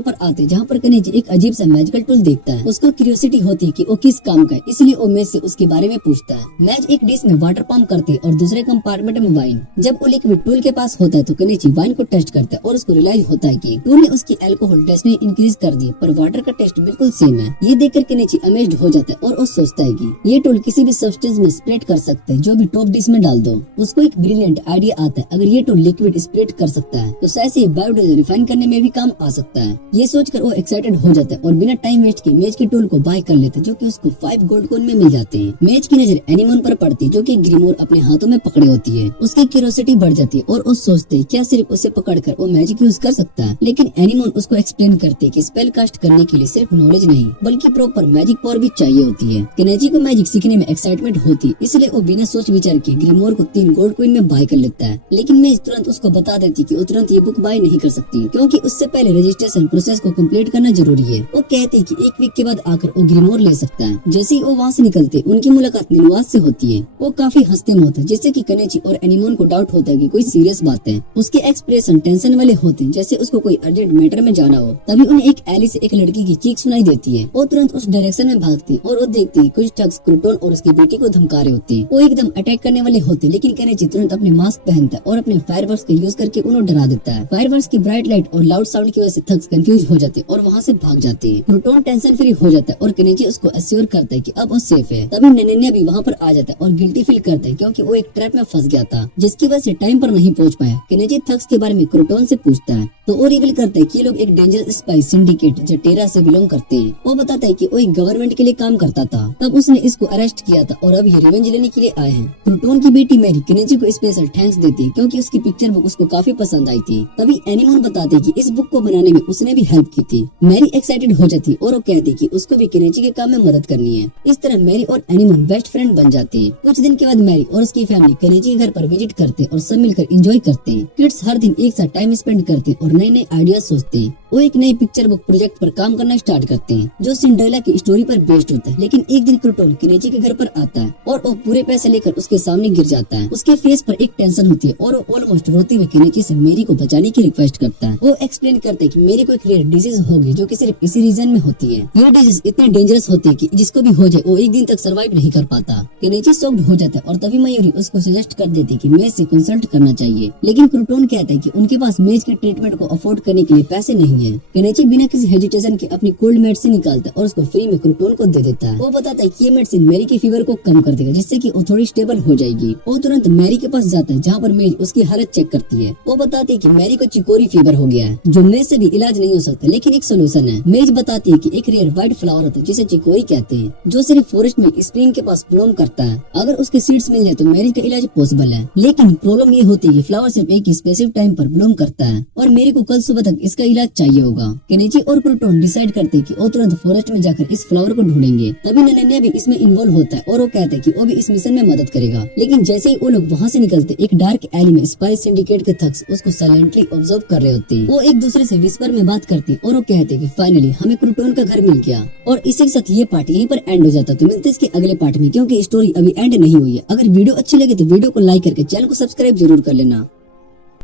पर आते हैं जहाँ पर केनेची एक अजीब सा मैजिकल टूल देखता है। उसको क्यूरियोसिटी होती है कि वो किस काम का है, इसलिए वो मेज से उसके बारे में पूछता है। मैज एक डिश में वाटर पंप करती है और दूसरे कंपार्टमेंट में वाइन। जब वो लिक्विड टूल के पास होता है तो केनेची वाइन को टेस्ट करता है और उसको रियलाइज होता है कि टूल ने उसकी अल्कोहल टेस्ट में इंक्रीज कर दी, पर वाटर का टेस्ट बिल्कुल सेम है। ये देखकर केनेची अमेज्ड हो जाता है और वो सोचता है कि ये टूल किसी भी सब्सटेंस में स्प्रेड कर सकता है जो भी टॉप डिश में डाल दो। उसको एक ब्रिलियंट आइडिया आता है, अगर ये टूल लिक्विड स्प्रेड कर सकता है तो शायद ये बायोडीजल रिफाइन करने में भी काम आ सकता है। ये सोचकर वो एक्साइटेड हो जाता है और बिना टाइम वेस्ट किए मेज के टूल को बाय कर लेते हैं, जो कि उसको 5 गोल्ड कॉइन में मिल जाते हैं। मेज की नजर एनिमोन पर पड़ती है जो कि ग्रीमोर अपने हाथों में पकड़े होती है। उसकी क्यूरियोसिटी बढ़ जाती है और वो सोचते हैं क्या सिर्फ उसे पकड़कर वो मैजिक यूज कर सकता है, लेकिन एनिमोन उसको एक्सप्लेन करते हैं कि स्पेल कास्ट करने के लिए सिर्फ नॉलेज नहीं बल्कि प्रॉपर मैजिक पावर भी चाहिए होती है। केनेची को मैजिक सीखने में एक्साइटमेंट होती है, इसलिए वो बिना सोच विचार के ग्रीमोर को 3 गोल्ड कॉइन में बाय कर लेता है। लेकिन मेज तुरंत उसको बता देती कि वो तुरंत ये बुक बाय नहीं कर सकती क्योंकि उससे पहले रजिस्ट्रेशन प्रोसेस को कंप्लीट करना जरूरी है। वो कहते हैं कि 1 वीक के बाद आकर वो ग्रीमोर ले सकता है। जैसे ही वो वहाँ से निकलते उनकी मुलाकात मिनवास से होती है। वो काफी हंसते होते हैं जिससे कि केनेची और एनिमोन को डाउट होता है कि कोई सीरियस बात है। उसके एक्सप्रेशन टेंशन वाले होते हैं जैसे उसको कोई अर्जेंट मैटर में जाना हो। तभी उन्हें एक एली से एक लड़की की चीख सुनाई देती है। वो तुरंत उस डायरेक्शन में भागती है और वो देखती है कुछ ठग्स क्रूटोन और उसकी बेटी को धमका रहे होते हैं। वो एकदम अटैक करने वाले होते हैं, लेकिन केनेची तुरंत अपने मास्क पहनता है और अपने फायरवर्क्स का यूज करके उन्हें डरा देता है। फायरवर्क्स की ब्राइट लाइट और लाउड साउंड की वजह से ठग्स कंफ्यूज हो जाते हैं और वहाँ से भाग जाते हैं। क्रूटोन टेंशन फ्री हो जाता है और केनेची उसको एश्योर करता है कि अब वो सेफ है। तभी ननन्या भी वहाँ पर आ जाता है और गिल्टी फील करता है क्योंकि वो एक ट्रैप में फंस गया था जिसकी वजह से टाइम पर नहीं पहुँच पाया। केनेची ठग्स के बारे में क्रूटोन से पूछता है तो वो रिवील करता है कि ये लोग एक डेंजरस स्पाई सिंडिकेट जटेरा से बिलोंग करते हैं। वो बताता है कि वो एक गवर्नमेंट के लिए काम करता था, तब उसने इसको अरेस्ट किया था और अब ये रिवेंज लेने के लिए आए हैं। क्रूटोन की बेटी मैरी केनेची को स्पेशल थैंक्स देती है क्योंकि उसकी पिक्चर बुक उसको काफी पसंद आई थी। तभी एनिमोन बताते हैं कि इस बुक को बनाने में उसने भी हेल्प की थी। मैरी एक्साइटेड हो जाती और वो कहती कि उसको भी केनेची के काम में मदद करनी है। इस तरह मैरी और एनिमोन बेस्ट फ्रेंड बन जाते हैं। कुछ दिन के बाद मैरी और उसकी फैमिली केनेची के घर पर विजिट करते और सब मिलकर एंजॉय करते हैं। किड्स हर दिन एक साथ टाइम स्पेंड करते और नए नए आइडिया सोचते हैं। वो एक नई पिक्चर बुक प्रोजेक्ट पर काम करना स्टार्ट करते हैं जो सिंड्रेला की स्टोरी पर बेस्ड होता है। लेकिन एक दिन क्रूटोन केनेची के घर पर आता है और वो पूरे पैसे लेकर उसके सामने गिर जाता है। उसके फेस पर एक टेंशन होती है और वो ऑलमोस्ट रोते हुए केनेची से मेरी को बचाने की रिक्वेस्ट करता है। वो एक्सप्लेन करते हैं कि मेरी को एक रेयर डिजीज होगी जो कि सिर्फ इसी रीजन में होती है। ये डिजीज इतनी डेंजरस होती है कि जिसको भी हो जाए वो एक दिन तक सर्वाइव नहीं कर पाता। केनेची शॉक्ड हो जाता है और तभी मयूरी उसको सजेस्ट कर देती है कि मेज से कंसल्ट करना चाहिए, लेकिन क्रूटोन कहता है कि उनके पास मेज के ट्रीटमेंट को अफोर्ड करने के लिए पैसे नहीं है। केनेची बिना किसी हेजिटेशन के अपनी कोल्ड मेडिसिन निकालता है और उसको फ्री में क्रूटोन को दे देता है। वो बताता है कि ये मेडिसिन मैरी की फीवर को कम कर देगा जिससे कि वो थोड़ी स्टेबल हो जाएगी। वो तुरंत मैरी के पास जाता है जहाँ पर मेज उसकी हालत चेक करती है। वो बताती है कि मैरी को चिकोरी फीवर हो गया है जो मेज से भी इलाज नहीं हो सकता, लेकिन एक सोल्यूशन है। मेज बताती है कि एक रेयर व्हाइट फ्लावर होता है जिसे चिकोरी कहते हैं जो सिर्फ फॉरेस्ट में स्प्रिंग के पास ब्लूम करता है। अगर उसके सीड्स मिल जाए तो मैरी का इलाज पॉसिबल है, लेकिन प्रॉब्लम ये होती है फ्लावर सिर्फ एक स्पेसिफिक टाइम पर ब्लूम करता है और मेरी को कल सुबह तक इसका इलाज चाहिए होगा। केनेची और क्रूटोन डिसाइड करते हैं कि वो तुरंत फॉरेस्ट में जाकर इस फ्लावर को ढूंढेंगे। तभी ननन्या भी इसमें इन्वॉल्व होता है और वो कहता है कि वो भी इस मिशन में मदद करेगा। लेकिन जैसे ही वो लोग वहाँ से निकलते एक डार्क एली में स्पाई सिंडिकेट के थग्स उसको साइलेंटली ऑब्जर्व कर रहे होते हैं। वो एक दूसरे से विस्पर में बात करते हैं और वो कहते हैं कि फाइनली हमें क्रूटोन का घर मिल गया। और इसी के साथ ये पार्ट यहीं पर एंड हो जाता है। तो मिलते हैं इसके अगले पार्ट में क्योंकि स्टोरी अभी एंड नहीं हुई है। अगर वीडियो अच्छी लगे तो वीडियो को लाइक करके चैनल को सब्सक्राइब जरूर कर लेना।